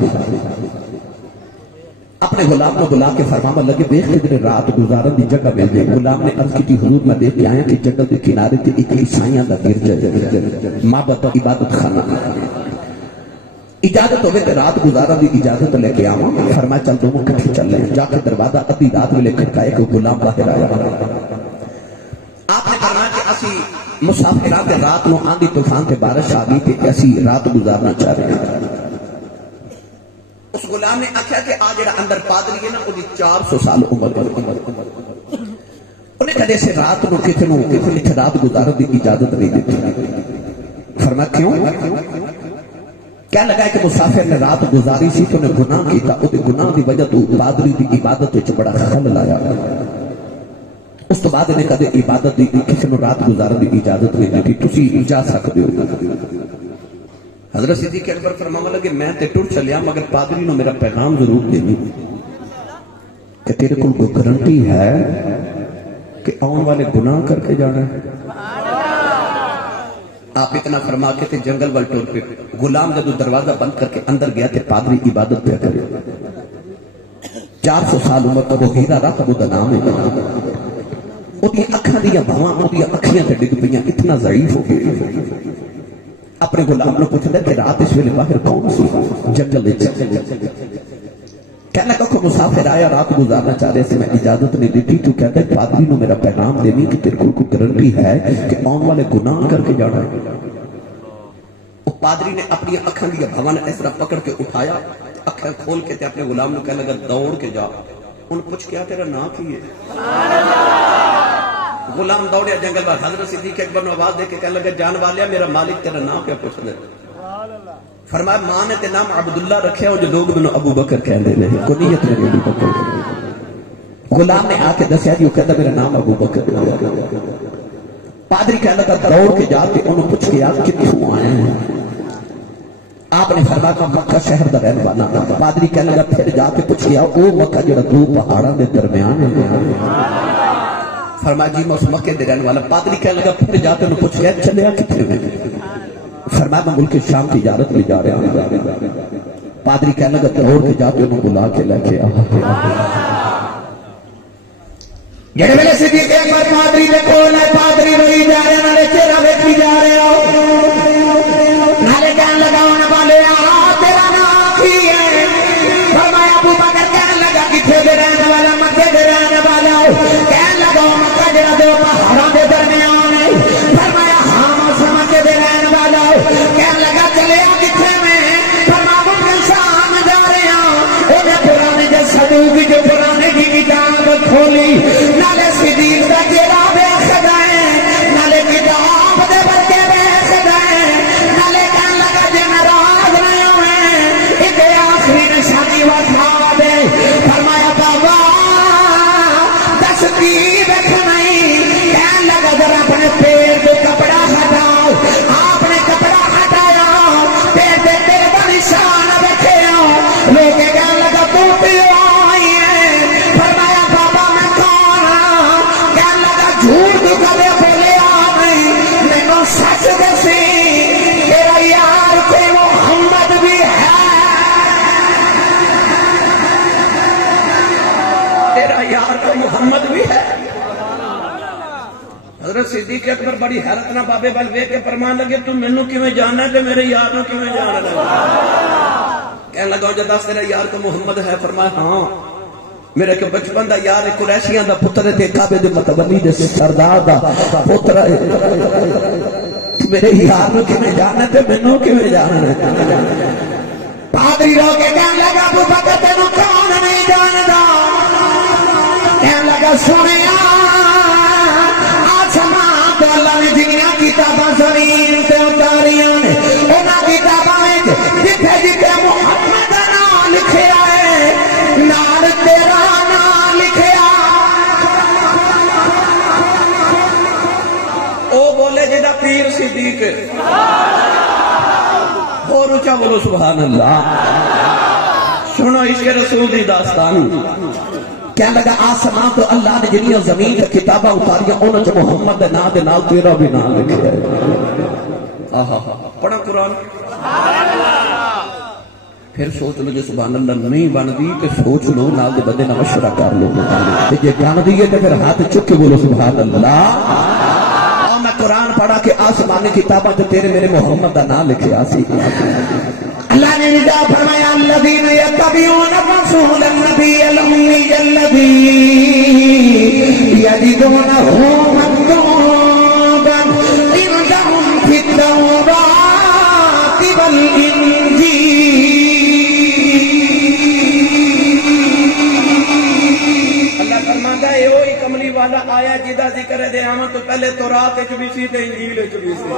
اپنے غلام کو بلا کے فرماما لگے دیکھ کے میرے رات گزارن دی جگہ مل جائے غلام نے عرض کی حضور میں دیکھ کے آیا کہ جنگل کے کنارے تے ایک عیسائیاں دا گرجا معبد عبادت خانہ اجازت ہوئے تے رات گزارن دی اجازت لے کے آواں فرمایا چل دونوں کٹھے چل رہے ہیں جا کے دروازہ ادھی رات میں لے کھڑکایا کہ غلام باہر آیا آپ نے فرمایا کہ اسی مسافرات رات نو آندھی طوفان تے بارش آ گئی کہ اسی رات گزارنا چاہ رہے ہیں اس غلام نے آخیا کہ آج جڑا اندر پادری ہے نا وہ 400 سال عمر انہیں کدے سے رات نو کتنے رات گزارن دی اجازت نہیں دیتی فرمایا کیوں کیا لگا ہے کہ مسافر نے رات گزاری سی تو نے گناہ کیتا او دے گناہ دی وجہ تو پادری دی عبادت وچ بڑا خلل آیا اس تو بعد نے کدے عبادت دی کسی نو رات گزارن دی اجازت نہیں دیتی تسی جا سکتے ہو حضرت صدیق اکبر فرمانے لگے میں تے ٹر چلیا مگر پادری نو میرا پیغام ضرور دینی کہ تیرے کو کوئی گارنٹی ہے کہ آن والے گناہ کر کے جانا ہے آپ اتنا فرما کے تے جنگل وال ٹر پہ غلام جب دروازہ بند کر کے اندر گیا تے پادری عبادت پہ کرے 400 سال عمر کا وہ ہیرا رات ابو دا نام ہے وہ دی اکھاں دیا بھاواں وہ دی اکھیاں تے ڈگ پیاں اتنا ضعیف ہو گئے اپنے غلام نے پوچھا کہ رات اس ویلے باہر کون سی جنگل کہنے لگا کہ مسافر آیا رات گزارنا چاہ رہے سے میں اجازت نہیں دیتی تو کہتا ہے پادری نو میرا پیغام دینی کہ تیرے کو گارنٹی ہے کہ آن والے گناہ کر کے جانا ہے وہ پادری نے اپنی اکھاں دیا بھاواں نے اس طرح پکڑ کے اٹھایا اکھاں کھول کے تے اپنے غلام نو کہنے لگا دوڑ کے جا ان پوچھ کیا تیرا نام کی ہے غلام دوڑیا جنگل وال حضرت صدیق اکبر نے آواز دے کے کہنے لگا جان والیا میرا مالک تیرا نام کیا پوچھ دے فرمایا ماں نے تے نام عبداللہ رکھیا جو لوگ مینوں ابو بکر کہندے نے کنیت نے ابو بکر غلام نے آ کے دسیا جی وہ کہتا میرا نام ابو بکر پادری کہنے لگا دوڑ کے جا کے انہوں پوچھ گیا کتوں آئے ہیں آپ نے فرمایا کہ مکہ شہر دا رہن والا پادری کہنے لگا پھر جا کے پوچھ گیا او مکہ جڑا دو پہاڑاں دے درمیان ہے فرمایا جی میں اس مکے دے رہن والا پادری کہنے لگا پھر جا کے انہوں پوچھ گیا چلے کتنے میں فرمایا میں ملک شام کی تجارت میں جا رہا ہوں پادری کہنے لگا دوڑ کے جا کے انہوں بلا کے لے کے جڑے ویلے صدیق اکبر پادری دے کول ہے پادری روئی جا رہے نالے چہرہ ویکھی جا رہے ہو نالے کہن لگا ان والے تیرا نام کی ہے فرمایا ابو بکر کہن لگا کتھے دے رہنے والا مکے دے رہنے والا کہن لگا مکہ جڑا دو پہاڑاں دے درمیان ہے فرمایا ہاں میں مکے دے رہنے والا کہن لگا چلے کتھے میں فرمایا ملک شام جا رہے ہیں اونے پرانے جو صدوق جو پرانے کی کتاب کھولی نالے صدیق دا چہرہ دیکھ گئے نالے کتاب دے برکے دیکھ گئے نالے کہن لگا جے ناراض نہیں ہوئے ایک آخری نشانی وفا دے فرمایا بابا دس کی دیکھ نہیں کہن لگا ذرا اپنے پیر دے کپڑا ہٹاؤ آپ نے کپڑا ہٹایا پیر دے تیرے دا نشان دیکھے لوگ کہن لگا تو پیو آئی ہے فرمایا بابا میں کون ہوں کہن لگا جھوٹ تو کبھی بولے نہیں مینوں سچ دسی تیرا یار کوئی محمد بھی ہے تیرا یار کا محمد بھی ہے حضرت صدیق اکبر بڑی حیرت نہ بابے بل وے کے فرمان لگے تم مینوں کیویں جاننا ہے تے میرے یار نوں کیویں جاننا کہنے لگا جو دس تیرا یار تو محمد ہے فرمایا ہاں میرے کہ بچپن دا یار قریشیاں دا پتر تے کعبے دے متولی دے سردار دا پتر میرے یار نوں کیویں جاننا تے مینوں کیویں جاننا پادری رو کے کہنے لگا ابو بکر تینوں کون نہیں جاندا کہنے لگا سنیا آسمان تو اللہ نے جنیاں کتاباں زمین تے اتاریاں نے انہاں کتاباں وچ جتھے جتھے محمد دا نام لکھیا ہے نال تیرا نام لکھیا او بولے جدا پیر صدیق اور اونچا بولو سبحان اللہ سنو عشق رسول دی داستان کہنے لگا آسمان تو اللہ نے جنیاں زمین تے کتاباں اتاریاں انہاں چ محمد دے نام دے نال تیرا بھی نام لکھیا ہے پڑھا قرآن پھر سوچ لو جو سبحان اللہ نہیں بن دی تو سوچ لو نال دے بندے نال مشورہ کر لو تے جے جان دی ہے تے پھر ہاتھ چک کے بولو سبحان اللہ میں قرآن پڑھا کہ آسمانی کتاباں تے تیرے میرے محمد دا نام لکھیا سی اللہ نے ندا فرمایا الذین یتبعون الرسول النبی الأمی الذی یجدونہ مکتوبا عندهم فی التوراۃ والانجیل اللہ فرماندا ہے وہی کملی والا آیا جدا ذکر دے آمد تو پہلے تورات وچ بھی سی تے انجیل وچ بھی سی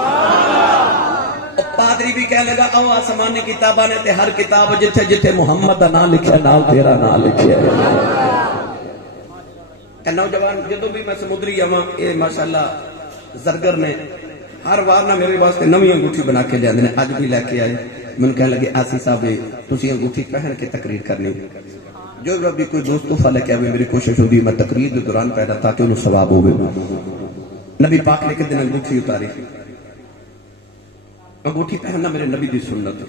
پادری بھی کہنے لگا او آسمانی کتاباں نے تے ہر کتاب جتھے جتھے محمد دا نام لکھیا نال تیرا نام لکھیا اے نوجوان جدوں بھی میں سمندری آواں اے ماشاءاللہ زرگر نے ہر وار نہ میرے واسطے نویں انگوٹھی بنا کے لیاندے نے اج بھی لے کے آئے من کہنے لگے آسی صاحب تسی انگوٹھی پہن کے تقریر کرنی جو بھی کوئی دوست تحفہ لے کے آئے میری کوشش ہوگی میں تقریر کے دوران پہنا تاکہ انہوں ثواب ہوگی نبی پاک نے کہ دن انگوٹھی اتاری انگوٹھی پہننا میرے نبی دی سنت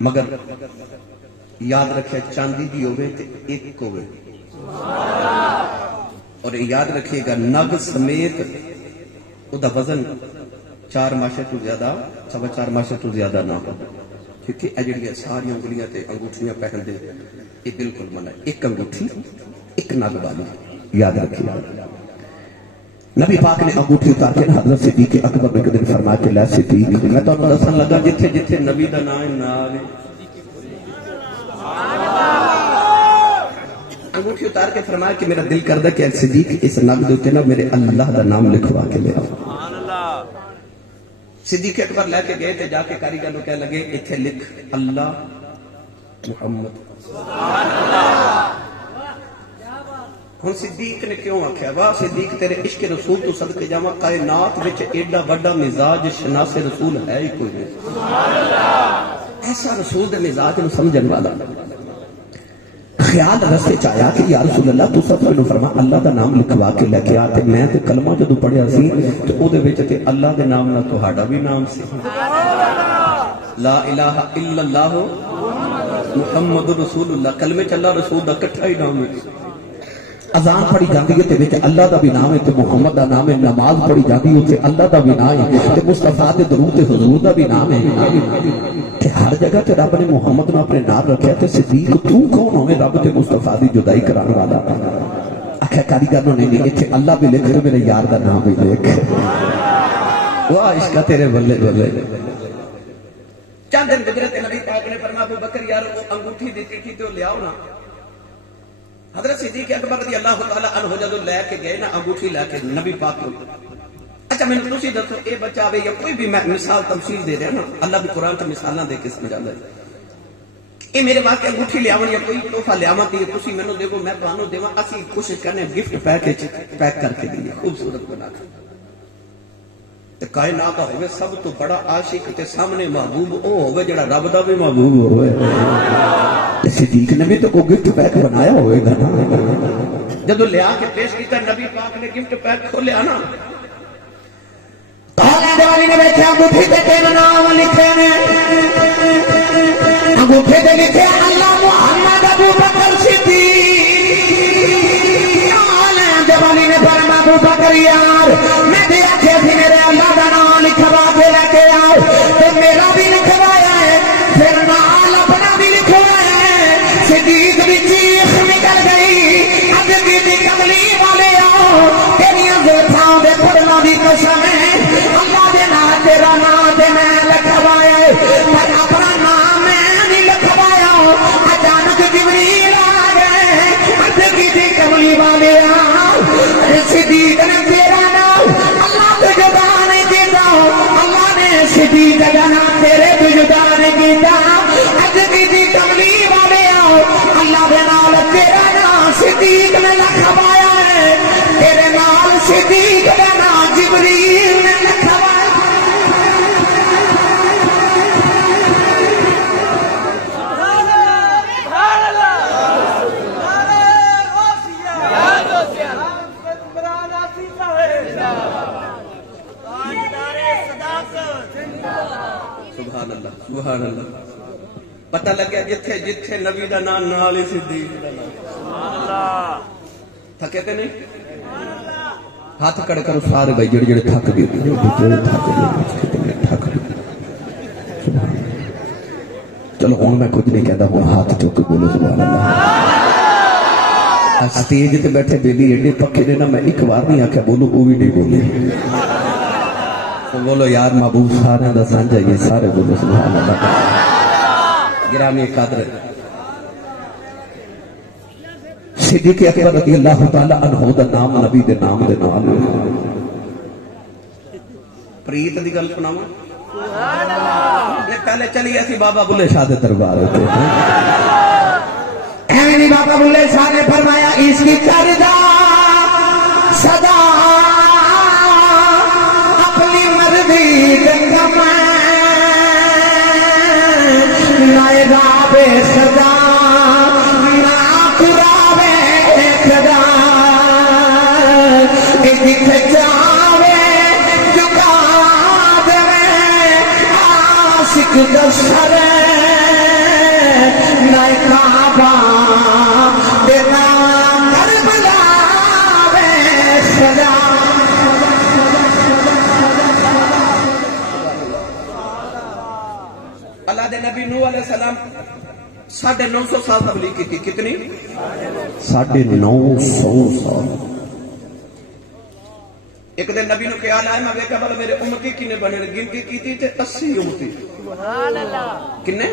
مگر یاد رکھے چاندی دی ہوئے تے ایک ہوئے اور یاد رکھیے گا نگ سمیت او دا وزن 4 ماشے تو زیادہ 4.5 ماشے تو زیادہ نہ ہو کیونکہ اجڑیاں ساری انگلیاں تے انگوٹھیاں پہن دے یہ بالکل منع ایک انگوٹھی ایک نگ والی یاد رکھیے نبی پاک نے انگوٹھی اتار کے حضرت صدیق اکبر نے ایک دن فرمایا کہ لا صدیق میں تو دسن لگا جتھے جتھے نبی دا نام نال انگوٹھی اتار کے فرمایا کہ میرا دل کردا کہ صدیق اس نگ دے اوتے نا میرے اللہ دا نام لکھوا کے لے آؤ صدیق اکبر لے کے گئے تے جا کے کاریگر نو کہنے لگے ایتھے لکھ اللہ محمد. ہن صدیق نے کیوں آکھیا واہ صدیق تیرے عشق رسول تو صدقے جاواں کائنات وچ ایڈا بڑا مزاج شناس رسول ہے ہی کوئی نہیں. ایسا رسول دے مزاج نو سمجھن والا. خیال رستے چایا کہ یا رسول اللہ تو سب نو فرما اللہ دا نام لکھوا کے لے کے آ تے میں تے کلمہ جدوں پڑھیا سی تے او دے وچ تے اللہ دے نام نال تہاڈا بھی نام سی لا الہ الا اللہ محمد رسول اللہ. کلمے چ اللہ رسول دا کٹھا ہی نام ہے. اذان پڑھی جاتی ہے تے وچ اللہ دا بھی نام ہے تے محمد دا نام ہے. نماز پڑھی جاتی ہے تے اللہ دا بھی نام ہے تے مصطفیٰ دے درود تے حضور دا بھی نام ہے. تے ہر جگہ تے رب نے محمد نو اپنے نام رکھیا تے صدیق تو کون ہوے رب تے مصطفیٰ دی جدائی کران والا. آخر کاریگر نے نہیں ایتھے اللہ بھی لکھ تے میرے یار دا نام بھی لکھ. واہ عشق تیرے بلے بلے. چند دن گزرے تے نبی پاک نے فرمایا ابو بکر یار وہ انگوٹھی دیتی تھی تے لے آؤ نا. حضرت صدیق اکبر رضی اللہ تعالی عنہ جدوں لے کے گئے نا انگوٹھی لے کے نبی پاک کو. اچھا میں نے تسی دسو اے بچہ آوے یا کوئی بھی میں مثال تمثیل دے رہا نا اللہ بھی قرآن تے مثالاں دے کے سمجھاندا ہے. اے میرے واسطے انگوٹھی لے آون یا کوئی تحفہ لے آواں تے تسی مینوں دیو میں تانوں دیواں. اسی کوشش کرنے گفٹ پیک کر کے دیے خوبصورت بنا کے. تے کائنات دا ہوے سب تو بڑا عاشق تے سامنے محبوب او ہوے جڑا رب دا بھی محبوب ہوے. صدیق نے بھی تو کوئی گفٹ پیک بنایا ہوئے گا نا. جدو لیا کے پیش کیتا نبی پاک نے گفٹ پیک کھولیا نا دیوالی نے بیٹھے انگوٹھی تے تیرا نام لکھے نے. انگوٹھی تے لکھے اللہ محمد ابو بکر صدیق. دیوالی نے فرمایا ابو بکر یار میں تے آکھیا سی میرے اللہ دا نام لکھوا کے لے کے آؤ تے میرا بھی لکھوایا ہے پھر نال اپنا بھی لکھوایا ہے. صدیق دی چیخ نکل گئی اج کی کملی والے آؤ تیریاں زلفاں دے پھڑاں دی قسم ہے اللہ دے نام تیرا نام تے میں لکھوایا ہے پر اپنا نام میں نہیں لکھوایا. اچانک جبریل آ گئے اج کی کملی والے آؤ صدیق نے تیرا نام اللہ تو جدا نہیں دیتا اللہ نے صدیق کا نام تیرے تو جدا نہیں دیتا. اج کی کملی والے آؤ اللہ دے نال تیرا نام صدیق نے لکھوایا ہے تیرے نال صدیق کا نام جبریل نے لکھوایا. سبحان اللہ سبحان اللہ. پتہ لگیا جتھے جتھے نبی دا نام نال ہی صدیق دا نام. سبحان اللہ. تھکے تے نہیں ہاتھ کڑ کرو سارے بھائی جڑے جڑے تھک گئے تھک گئے. چلو ہوں میں کچھ نہیں کہتا ہوں ہاتھ چک کے بولو سبحان اللہ. اسٹیج تے بیٹھے بیلی ایڈے پکے نے نا میں ایک بار نہیں آکھیا بولو وہ بھی نہیں بولے. بولو یار محبوب سارے دا سانجا یہ سارے بولو سبحان اللہ. گرامی قدر صدیق اکبر رضی اللہ تعالی عنہ دا نام نبی دے نام دے نال پریت دی گل سناواں. سبحان اللہ. پہلے چلی ایسی بابا بلے شاہ دے دربار تے ایویں بابا بلے شاہ نے فرمایا اس کی کردا صدا اپنی مرضی جنگم نائے رابے صدا نا قرابے خدا دکھ جاوے چکا دے عاشق دسر نائے کعبہ دینا کربلا وے صدا. اللہ دے نبی نوح علیہ السلام 950 سال تبلیغ کی تھی. کتنی 950 سال. ایک دن نبی نو خیال آیا میں دیکھا بھلا میرے امتی کنے بنے گنتی کی تھی تے 80 امتی. سبحان اللہ. کنے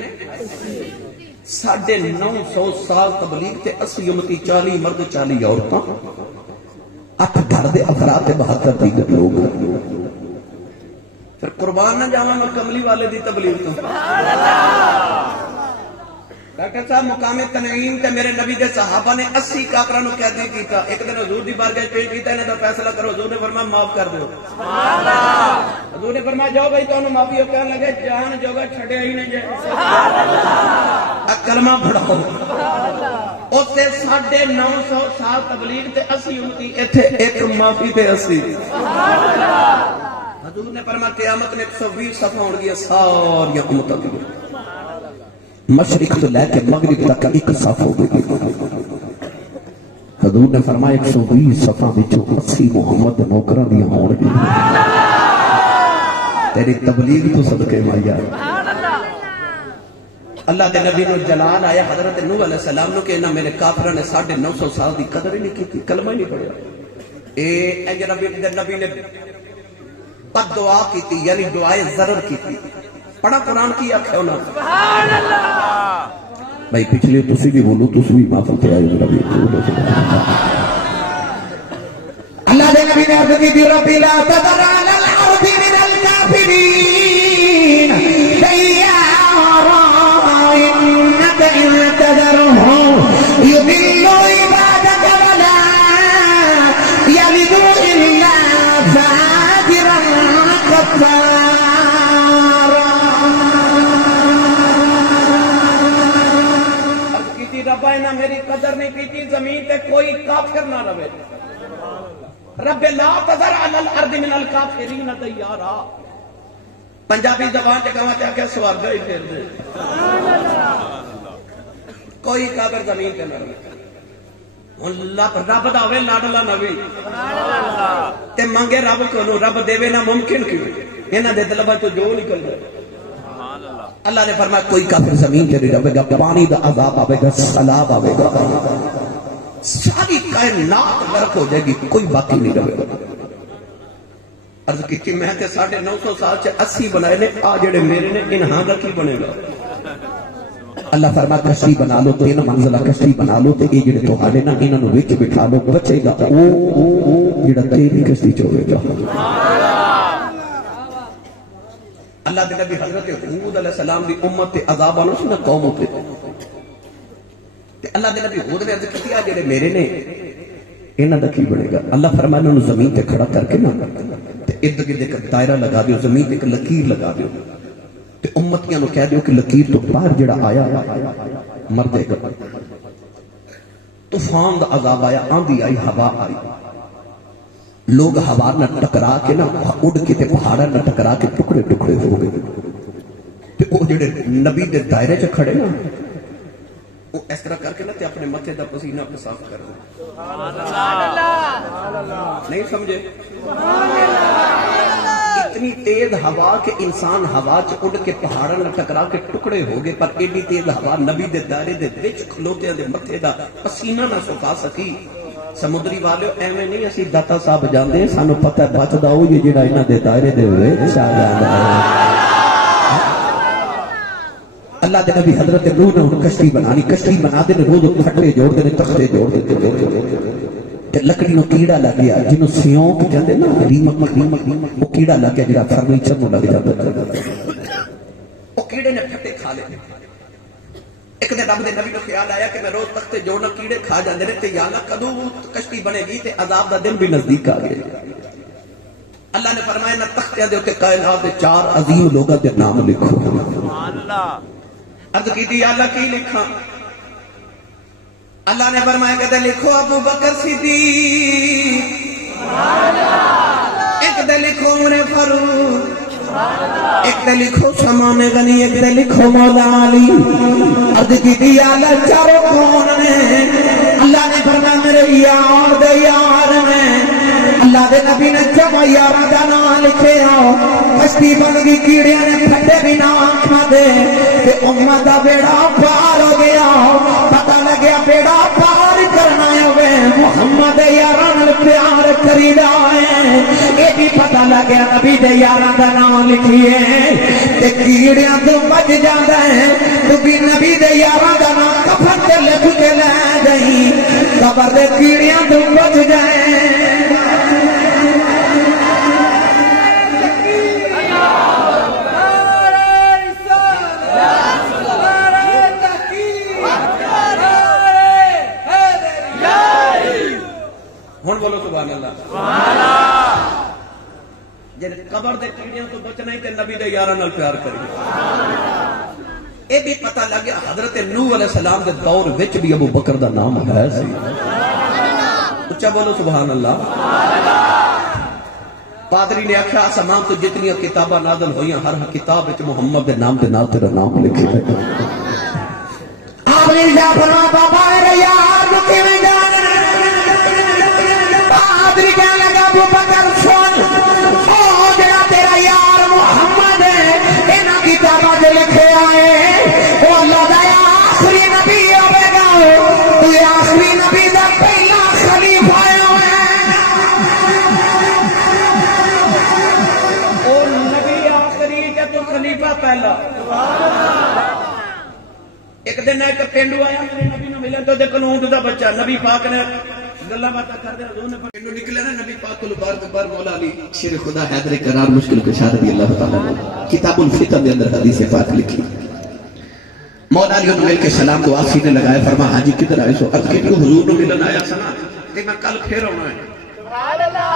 950 سال تبلیغ تے 80 امتی 40 مرد 40 عورتاں 8 گھر دے افراد تے 72 دیگر لوگ. پھر قربان نہ جاواں میں کملی والے دی تبلیغ تو ڈاکٹر صاحب مقام تنعیم تے میرے نبی دے صحابہ نے 80 کافراں نو قید کیتا. ایک دن حضور دی بارگاہ پیش کیتا, انہاں دا فیصلہ کرو. حضور نے فرمایا معاف کر دیو. سبحان اللہ. حضور نے فرمایا جاؤ بھائی تانوں معافی ہو. کہنے لگے جان جوگا چھڑیا ہی نہیں جے. سبحان اللہ. کلمہ پڑھو. اوتے 950 سال تبلیغ تے 80 امتی, ایتھے ایک معافی تے 80. سبحان اللہ. حضور نے فرمایا قیامت نے 120 صفحہ ہون گیا ساری امتاں دی. مشرق سے لے کے مغرب تک ایک صف ہو گئی. حضور نے فرمایا 120 صفحہ وچوں 80 محمد نوکراں دی ہون گی. تیری تبلیغ تو صدقے مایا. اللہ دے نبی نو جلال آیا حضرت نوح علیہ السلام نو کہ انہاں میرے کافراں نے 950 سال دی قدر ہی نہیں کی, کلمہ ہی نہیں پڑھیا. اے اج نبی نے بد دعا کیتی, یعنی دعائے ضرر کیتی. پڑھا قرآن کی آخیا انہاں. سبحان اللہ. بھائی پچھلے تسی بھی بولو, تسی بھی معافی تے آئے نبی. اللہ دے نبی نے عرض کی تھی ربی لا تذر علی الارض من الکافرین دیارا انک ان تذرهم یضلوا عبادک ولا یلدوا الا فاجرا کفارا. رب نے میری قدر نہیں کی, زمین تے کوئی کافر نہ رہے. رب لا تذر علی الارض من الکافرین دیارا. پنجابی زبان تے کہاں تے کہ سوارگا ہی پھیر دے. کوئی کافر زمین تے نہ رہے. رب داوے لاڈلا نبی تے منگے رب کو, رب دے نہ ممکن کیوں. انہاں دے دلوں تو جو نکل جائے. اللہ نے فرمایا کوئی کافر زمین تے نہیں رہے گا. پانی دا عذاب آوے گا, سیلاب آوے گا, ساری کائنات غرق ہو جائے گی, کوئی باقی نہیں رہے گا. عرض کی میں تے 950 سال سے 80 بنائے نے, آ جڑے میرے نے انہاں دا کی بنے گا. اللہ فرمایا کشتی بنا لو, 3 منزلہ کشتی بنا لو, تے اے جڑے تہاڈے نا انہاں نو وچ بٹھا لو, بچے گا او جڑا تیری کشتی چ ہوے گا. اللہ دے نبی حضرت ہود علیہ السلام دی امت تے عذاب آنا سی نا قوم تے. اللہ دے نبی ہود نے عرض کی جڑے میرے نے انہاں دا کی بنے گا. اللہ فرمایا انہاں زمین تے کھڑا کر کے نا تے ارد گرد ایک دائرہ لگا دیو, زمین تے ایک لکیر لگا دیو, تے امتیاں نو کہہ دیو کہ لکیر تو باہر جڑا آیا مر دے گا. طوفان دا عذاب آیا, آندھی آئی, ہوا آئی, لوگ ہوا نہ ٹکرا کے نا اڑ کے تے پہاڑاں نہ ٹکرا کے ٹکڑے ٹکڑے ہو گئے. تے او جڑے نبی دے دائرے چ کھڑے نا وہ اس طرح کر کے نا تے اپنے متھے دا پسینہ صاف کر دے. سبحان اللہ. نہیں سمجھے؟ اتنی تیز ہوا کہ انسان ہوا چ اڑ کے پہاڑاں نہ ٹکرا کے ٹکڑے ہو گئے, پر ایڈی تیز ہوا نبی دے دائرے دے وچ کھلوتیاں دے متھے دا پسینہ نہ سکا سکی. سمندری والے ایویں نہیں اسی داتا صاحب جاندے, سانو پتہ ہے بچدا او یہ جڑا انہاں دے دائرے دے وچ آ جاندا ہے. اللہ دے نبی حضرت نوح نے کشتی بنانی, کشتی بنا دے روز پھٹے جوڑ دے, تختے جوڑ دے, تے لکڑی نو کیڑا لگ گیا جنوں سیونک کہندے نا, ریمک او کیڑا لگ گیا جڑا فرنیچر نو لگ جاندا. او کیڑے نے پھٹے کھا لے. ایک دن رب دے نبی نو خیال آیا کہ میں روز تختے جوڑنا, کیڑے کھا جاندے نے, تے یا اللہ کدوں کشتی بنے گی, تے عذاب دا دن بھی نزدیک آ گیا. اللہ نے فرمایا نہ تختیاں دے اوتے کائنات دے 4 عظیم لوگاں دے نام لکھو. سبحان اللہ. عرض کیتی یا اللہ کی لکھاں؟ اللہ نے فرمایا کہ لکھو ابو بکر صدیق, ایک دے لکھو عمر فاروق, ایک دے لکھو سامان غنی, ایک دے لکھو مولا علی. عرض کی یا اللہ چاروں کون نے؟ اللہ نے فرمایا میرے یار دے یار نے. اللہ دے نبی نے جب یاراں دا نام لکھے آؤ, کشتی بن گئی, کیڑیاں نے پھٹے بھی نہ کھا دے, تے امت دا بیڑا پار ہو گیا. پتہ لگیا بیڑا پار کرنا ہوئے محمد یاراں نال پیار کریدا ہے. اے بھی پتہ لگیا نبی دے یاراں دا نام لکھیے تے کیڑیاں تو بچ جاندا ہے. تو بھی نبی دے یاراں دا نام کفن تے لکھ کے لے جائیں, قبر دے کیڑیاں تو بچ جائیں. جے قبر دے کیڑیاں تو بچنا ہی تے نبی دے یاراں نال پیار کری. یہ بھی پتہ لگ گیا حضرت نوح علیہ السلام دے دور وچ بھی ابو بکر دا نام ہے سی. اچھا بولو سبحان اللہ. پادری نے آخیا آسمان تو جتنی کتاباں نازل ہوئیاں ہر کتاب وچ محمد دے نام دے نال تیرا نام لکھے ہے. آپ نے فرمایا بابا میرے یار کو کیویں جانا. پادری کہنے لگا ابو بکر سن او جڑا تیرا یار محمد ہے انہاں کتاباں دے لکھے آئے او اللہ دا آخری نبی ہوے گا. تو آخری نبی دا پہلا خلیفہ ہے. پہلا ایک دن ایک پینڈو آیا میرے نبی نو ملن تو دیکھ اونٹ دا بچہ نبی پاک نے گلاں باتاں کردے حضور نے پینڈو نکلے نا نبی پاک کو بار مولا علی شیر خدا حیدر کرار مشکل کشا رضی اللہ تعالی عنہ کتاب الفتن دے اندر حدیث پاک لکھی. مولا علی نے مل کے سلام دعا سینے لگائے فرما حاجی کدھر آئے سو عرض کی حضور نو ملن آیا سنا تے میں کل پھر آنا ہے. سبحان اللہ.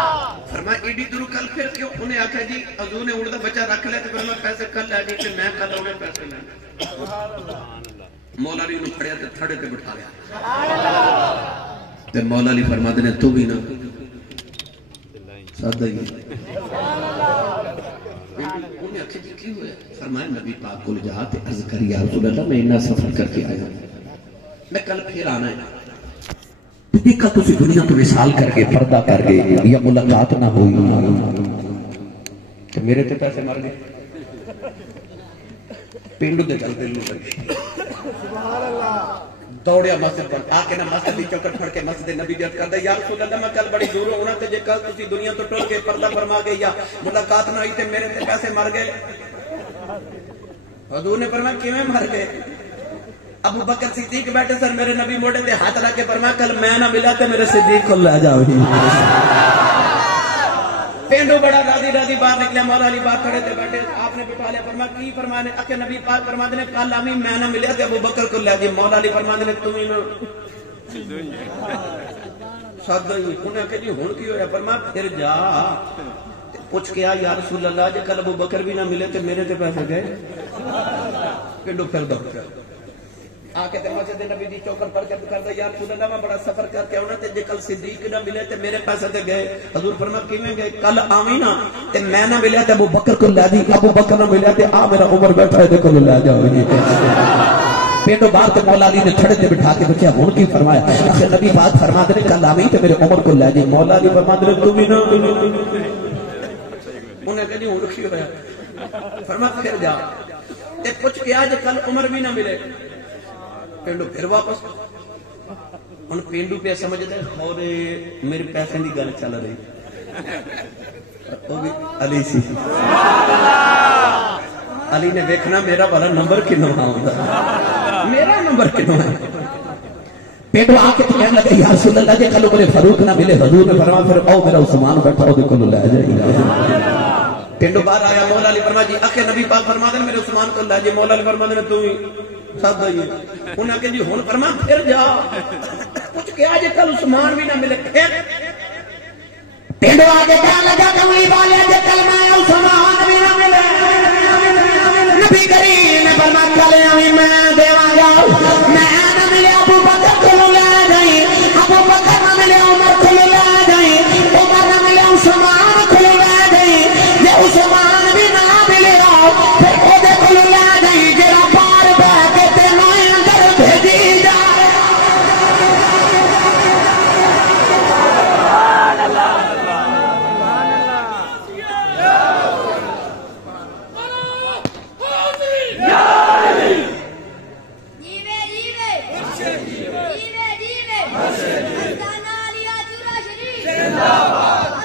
فرمایا ایڈی دور کل پھر کیوں؟ انہیں آخیا جی حضور نے اونٹ دا بچہ رکھ لیا تو فرمایا پیسے کل لے گئی کہ میں کل آنے پیسے لینے. مولا علی نے پھڑیا تے تھڑے تے بٹھا لیا. تے مولا علی فرماتے نے تو بھی نا سادہ ہی. انہیں آخیا جی کیوں ہوئے؟ فرمایا نبی پاک کو جا تے عرض کری یا رسول اللہ میں اتنا سفر کر کے آیا میں کل پھر آنا ہے. دیکھا تسی دنیا تو وصال کر کے پردہ کر گئے یا ملاقات نہ ہوئی تو میرے تے پیسے مر گئے. پینڈو دے گل دل میں لگے دوڑیا مسجد پر آ کے نا مسجد دی چوکٹ پھڑ کے مسجد نبی بیعت کردا یا رسول اللہ میں کل بڑی دور ہونا تے جے کل تسی دنیا تو ٹر کے پردہ فرما گئے یا ملاقات نہ ہوئی تے میرے تے پیسے مر گئے. حضور نے فرمایا کیویں مر گئے؟ ابو بکر صدیق بیٹھے سر میرے نبی موڑے تے ہاتھ رکھ کے فرمایا کل میں نہ ملا تے میرے صدیق کو لے جاؤ. پینڈو بڑا راضی راضی باہر نکلے. مولا علی باہر کھڑے تے بیٹھے آپ نے بٹھا لیا. فرمایا کی فرمانے اکے نبی پاک فرماتے نے کل امی میں نہ ملیا تے ابو بکر کو لے جی. مولا علی فرماتے نے تم ہی نہ سادہ ہی. انہیں کہ جی ہن کی ہویا؟ فرمایا پھر جا پوچھ کے آ یا رسول اللہ جے کل ابو بکر بھی نہ ملے تے میرے تے پیسے گئے. پینڈو پھر دوڑ گیا آ کے تے مسجد نبی دی چوکٹ پر جب کردا یا رسول اللہ میں بڑا سفر کر کے آنا تے جے کل صدیق نہ ملے تے میرے پیسے تے گئے. حضور فرمایا کیویں گئے؟ کل آویں نا تے میں نہ ملیا تے ابو بکر کو لے جی. ابو بکر نہ ملیا تے آ میرا عمر بیٹھا ہے تے کو لے جاؤ. پیٹو باہر تے مولا علی نے تھڑے تے بٹھا کے پوچھا ہن کی فرمایا؟ کہ نبی پاک فرماتے نے کل آویں تے میرے عمر کو لے جی. مولا علی فرماتے نے تو بھی نہ. انہیں کہ جی ہن کی ہویا؟ فرمایا پھر جا تے پوچھ کے آج کل عمر بھی نہ ملے. پینڈو پھر واپس. ہن پینڈو پہ سمجھدا اور میرے پیسے دی گل چل رہی وہ بھی علی سی. علی نے دیکھنا میرا والا نمبر کنوں آوندا میرا نمبر کنوں ہے. پینڈو آ کے کہنے لگا یا رسول اللہ جے کل عمر فاروق نہ ملے. حضور نے فرمایا پھر او میرا عثمان بیٹھا او دے کولوں لے جائے. پینڈو باہر آیا. مولا علی فرمایا جی اکھے نبی پاک فرماتے ہیں میرے عثمان کو لے جائے. مولا علی فرماتے ہیں تو ہی سادہ ہی. انہیں کہ جی ہن فرما پھر جا کچھ کیا جے کل عثمان بھی نہ ملے. پھر پینڈو آگے کہنے لگا کملی والے جے کل میں عثمان بھی نہ ملے. نبی کریم نے فرمایا کل آویں میں دیواں گا. میں نہ ملے ابو بکر کو لے جائیں. ابو بکر نہ ملے عمر کو لے جائیں. عمر نہ ملے عثمان کو لے جائیں. جے عثمان بھی نہ ملے گا پھر او دے کو لے جائیں جڑا پار بہ کے تے نویں اندر بھیجی جائے. سبحان اللہ سبحان اللہ. یا علی جیوے جیوے جیوے جیوے استانا علی راجورا شریف زندہ باد.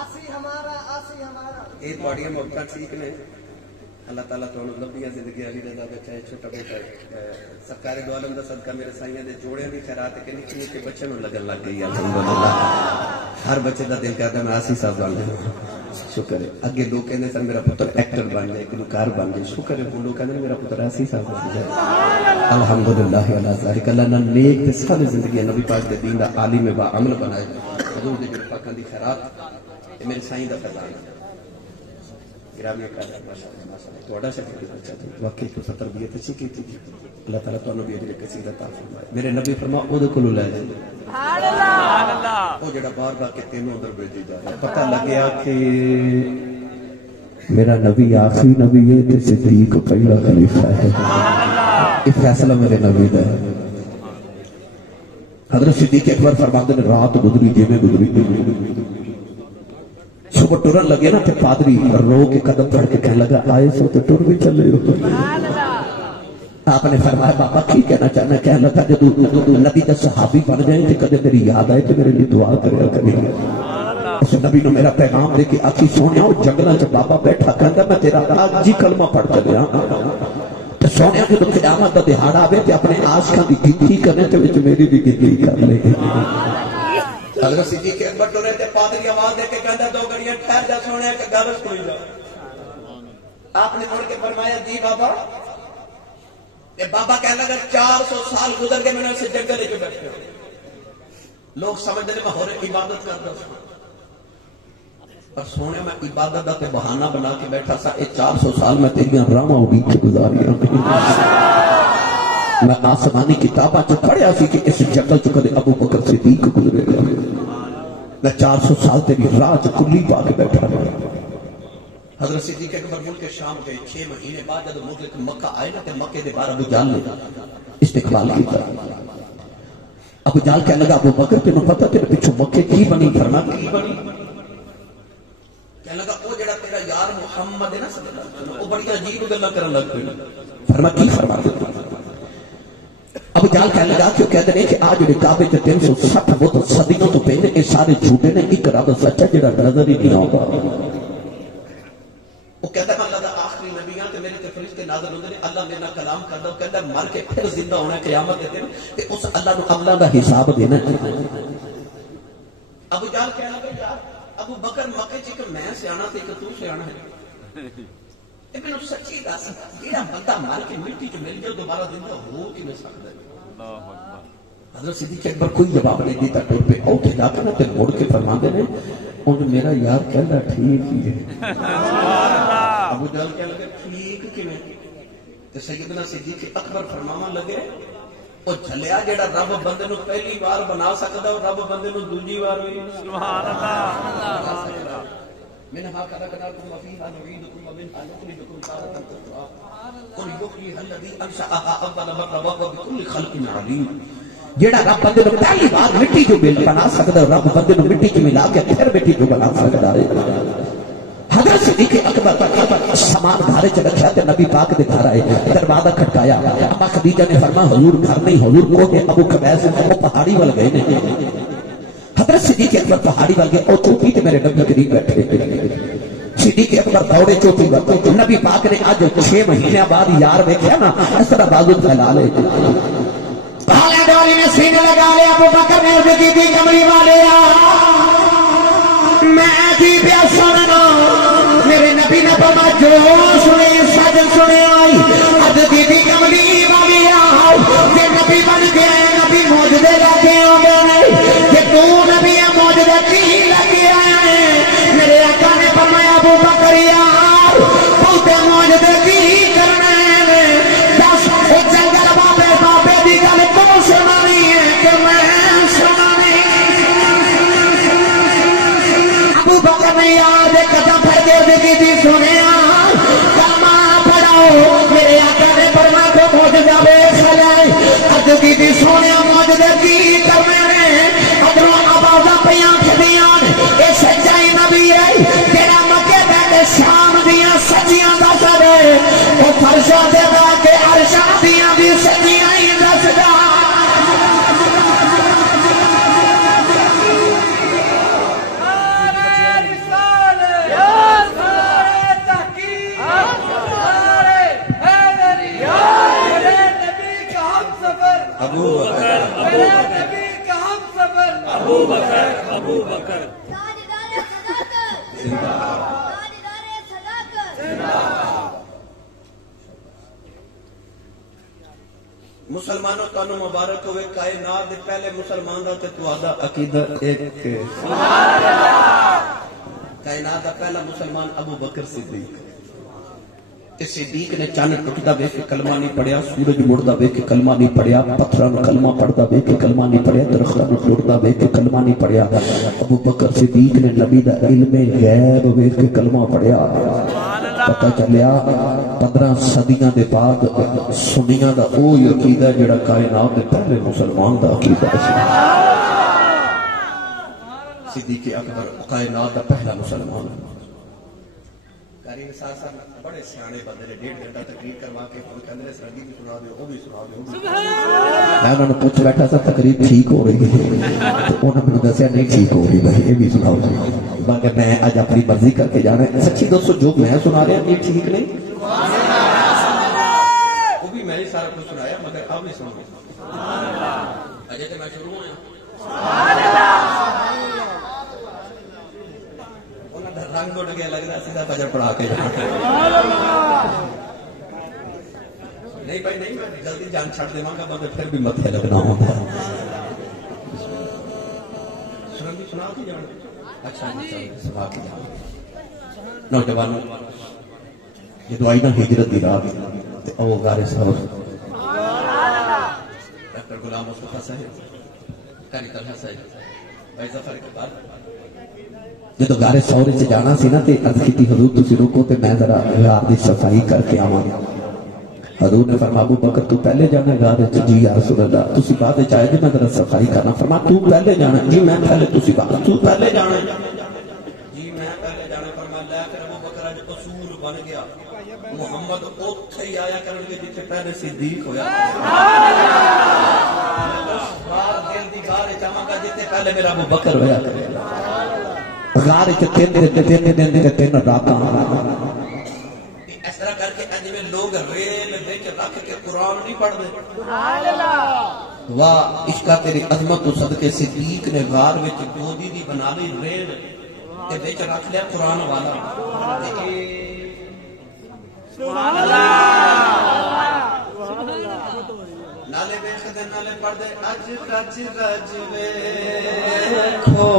آسی ہمارا یہ بڑیاں موقع ٹھیک نے. اللہ تعالیٰ تو لمبی زندگی علی رضا بچہ ہے. چھوٹا بیٹا سرکار دو عالم دا صدقہ میرے سائیاں دے جوڑے بھی خیرات کہ نکے نکے بچے نوں لگن لگ گئی. الحمدللہ ہر بچے دا دل کردا میں آسی صاحب بن جاواں. شکر ہے. اگے لوگ کہندے سن میرا پتر ایکٹر بن جائے گلوکار بن جائے. شکر ہے ہن لوگ کہندے میرا پتر آسی صاحب بن جائے. الحمدللہ علی ذالک. اللہ نے نیک تے ساری زندگی نبی پاک دے دین دا عالم با عمل بنائے. حضور دے پاکاں دی خیرات یہ میرے سائیں کا خزانہ گرامی قدر ماشاءاللہ تھوڑا سا بچہ تھا واقعی تو تربیت اچھی کی تھی اللہ تعالیٰ تو بھی اجر کثیر عطا فرمائے میرے نبی فرما او دے کولوں لے جائے سبحان اللہ او جڑا بار بار کے تینوں اندر بھیجی جا رہا پتہ لگیا کہ میرا نبی آخری نبی ہے تے صدیق پہلا خلیفہ ہے یہ فیصلہ میرے نبی دا ہے حضرت صدیق اکبر فرماتے ہیں رات گزری جی میں گزری صبح ٹرن لگے نا تے پادری رو کے قدم پڑھ کے کہنے لگا آئے سو تے ٹر بھی چلے ہو آپ نے فرمایا بابا کی کہنا چاہنا کہنے لگا جب نبی کا صحابی بن جائیں تے کدے میری یاد آئے تے میرے لیے دعا کریا کرے اس نبی نے میرا پیغام دے کے آخی سونے ہو جنگلہ سے بابا بیٹھا کہندا میں تیرا آج جی کلمہ پڑھ چلیا تے سونے جو قیامت دا دہاڑا آوے تے اپنے عاشقاں دی گنتی کرنے تے وچ میری بھی گنتی کر لے حضرت صدیق اکبر ٹرے تے پادری آواز دے کے کہندا دو گھڑیاں ٹھہر جا سونے کہ گل سن جا آپ نے مڑ کے فرمایا جی بابا تے بابا کہنے لگا 400 سال گزر گئے میں نے اسے جنگل وچ بیٹھے لوگ سمجھدے نے میں ہور عبادت کردا ہوں پر سونے میں عبادت دا تے بہانہ بنا کے بیٹھا سا اے 400 سال میں تیریاں راواں وچ گزاریاں میں آسمانی کتاباں چ پڑھیا سی کہ اس جنگل چ کدے ابو بکر صدیق گزرے گا میں 400 سال تیری راہ چ کلی پا کے بیٹھا رہا حضرت صدیق اکبر ملک شام گئے 6 مہینے بعد جب ملک مکہ آئے نا تے مکے دے باہر ابو جہل نے استقبال کیتا ابو جہل کہنے لگا ابو بکر تینوں پتہ تیرے پیچھے مکے کی بنی فرمایا کی بنی کہنے لگا او جڑا تیرا یار محمد ہے نا صلی اللہ علیہ وسلم او بڑی عجیب گلاں کرن لگ پے فرمایا کی فرمایا ابو جہل کہنے لگا کہ کہتے ہیں کہ آج جڑے کعبے تے 360 بت صدیوں تو پہلے اے سارے جھوٹے نے ایک رب سچا جڑا نظر ہی نہیں آتا وہ کہتا ہے اللہ دا آخری نبی ہاں تے میرے تے فرشتے نازل ہوندے نے اللہ میرے نال کلام کردا او کہندا مر کے پھر زندہ ہونا قیامت دے دن تے اس اللہ نو عملاں دا حساب دینا ابو جہل کہنے لگا یار ابو بکر مکے چ کہ میں سیاںا تے کہ تو سیاںا ہے تے مینوں سچی دس جیڑا بندہ مر کے مٹی چ مل جائے دوبارہ زندہ ہو کیویں سکدا ہے اللہ اکبر حضرت صدیق اکبر کوئی جواب نہیں دیتا ٹر پہ او تے جا کے نا تے مڑ کے فرماندے نے او جو میرا یار کہندا ٹھیک ہی ہے ابو جہل کہنے لگے ٹھیک کیویں تے سیدنا صدیق اکبر فرماون لگے او جھلیا جیڑا رب بندے نو پہلی بار بنا سکدا او رب بندے نو دوجی بار بھی سبحان اللہ منها خلقناكم وفيها نعيدكم ومنها نخرجكم تارة أخرى قل يحيي الذي أنشأها أول مرة وهو بكل خلق عليم جیڑا رب بندے نو پہلی بار مٹی جو بنا سکدا رب بندے نو مٹی چ ملا کے پھر مٹی جو بنا سکدا ہے حضرت صدیق اکبر سامان گھر چ رکھیا تے نبی پاک دے گھر آئے دروازہ کھٹکایا اما خدیجہ نے فرمایا حضور گھر نہیں حضور کو کہ ابو قبیس وہ پہاڑی ول گئے نے حضرت صدیق اکبر پہاڑی ول گئے او چوٹی تے میرے نبی قریب بیٹھے صدیق اکبر دوڑے چوٹی ول نبی پاک نے اج 6 مہینے بعد یار دیکھیا نا اس طرح بازو پھیلا لے کالے ڈوری میں سینے لگا لے ابو بکر نے عرض کی تھی کملی والے میں کی پیا سننا میرے نبی نے فرمایا جو سنے سج سنے آئی عرض کی تھی کملی والے کہ نبی بن گئے نبی معجزے لے کے آوے کہ تو نبی معجزے کی لے کے آیا ہے میرے آقا نے فرمایا ابو بکر یار بہت معجزے کی کرنا ہے دس جنگل بابے بابے دی گل تو سنانی ہے کہ میں سنانی ابو بکر نے یاد قدم پھڑ کے دیکھی تھی سنے کلمہ پڑھاؤ میرے آقا نے فرمایا کو معجزہ بے سلائے عرض کی تھی سونے معجزے کی کرنے میں ادروں آوازاں پیاں کھدیاں اے سچائی نبی ہے تیرا مکے بیٹھے شام دیاں سچیاں دس دے وہ فرشاں دے دا کہ عرشاں دیاں بھی سچیاں ہی دس دا مسلمانوں تانوں مبارک ہوئے کائنات دے پہلے مسلمان دا تے تہاڈا عقیدہ ایک دا پہلا مسلمان ابو بکر صدیق. صدیق نے چاند ٹکتا ویکھ کے کلمہ نہیں پڑھیا، سورج مڑدا ویکھ کے کلمہ نہیں پڑھیا، پتھراں نوں کلمہ پڑھدا ویکھ کے کلمہ نہیں پڑھیا، درختاں نوں ٹوٹدا ویکھ کے کلمہ نہیں پڑھیا. ابو بکر صدیق نے نبی دا علم غیب ویکھ کے کلمہ پڑھیا. پتہ چلیا 15 صدیاں دے بعد سنیاں دا او عقیدہ جڑا کائنات دے پہلے مسلمان دا عقیدہ سی. صدیق اکبر کائنات دا پہلا مسلمان. قاری نثار صاحب بڑے سیانے بندے نے 1.5 گھنٹہ تقریر کروا کے ہن کہندے نے سرگی بھی سنا دیو، او بھی سنا دیو. میں انہاں نوں پوچھ بیٹھا سا تقریر ٹھیک ہو رہی ہے تو انہوں نے دسیا نہیں ٹھیک ہو رہی بھائی یہ بھی سناؤ. مگر میں اج اپنی مرضی کر کے جانا ہے. سچی دوستو جو میں سنا رہا یہ ٹھیک نہیں، وہ بھی میں ہی سارا کچھ سنایا مگر آپ بھی سناؤ. اجے تو میں شروع ہوا رنگ اڑ گیا، لگ رہا سیدھا فجر پڑھا کے نہیں بھائی نہیں، میں جلدی جان چھڑ دیواں گا مگر پھر بھی متھے لگنا ہوتا. سنا کی جان اچھا سنا کی جان. نوجوانوں جدو آئی نا ہجرت دی رات تے او غار ثور ڈاکٹر غلام مصطفیٰ صاحب، قاری طلحہ صاحب، بھائی ظفر اقبال جدو غار ثور سے جانا سی نا تے عرض کیتی حضور تسی رکو تے میں ذرا غار دی صفائی کر کے آواں. حضور نے فرمایا ابو بکر تو پہلے جانا ہے غار وچ؟ جی یا رسول اللہ. تسی بعد وچ آئے جی میں ذرا صفائی کرنا. فرمایا تو پہلے جانا ہے؟ جی میں پہلے. تسی بعد. تو پہلے جانا ہے؟ جی میں پہلے جانا. فرمایا لے کر ابو بکر اج اصول بن گیا، محمد اوتھے ہی آیا کرن گے جتھے پہلے صدیق ہویا. بعد دل دی غار وچ آواں گا جتھے پہلے میرا ابو بکر ہویا کرے. غار وچ 3 دن تے 3 راتاں اس طرح کر کے اج میں لوگ ریل وچ رکھ کے قرآن نہیں پڑھدے. سبحان اللہ. واہ عشقا تیری عظمت تو صدقے صدیق نے غار وچ گودی دی بنا لی ریل تے وچ رکھ لیا قرآن والا. سبحان اللہ. نالے ویکھ دے نالے پڑھ دے اج رج رج ویکھو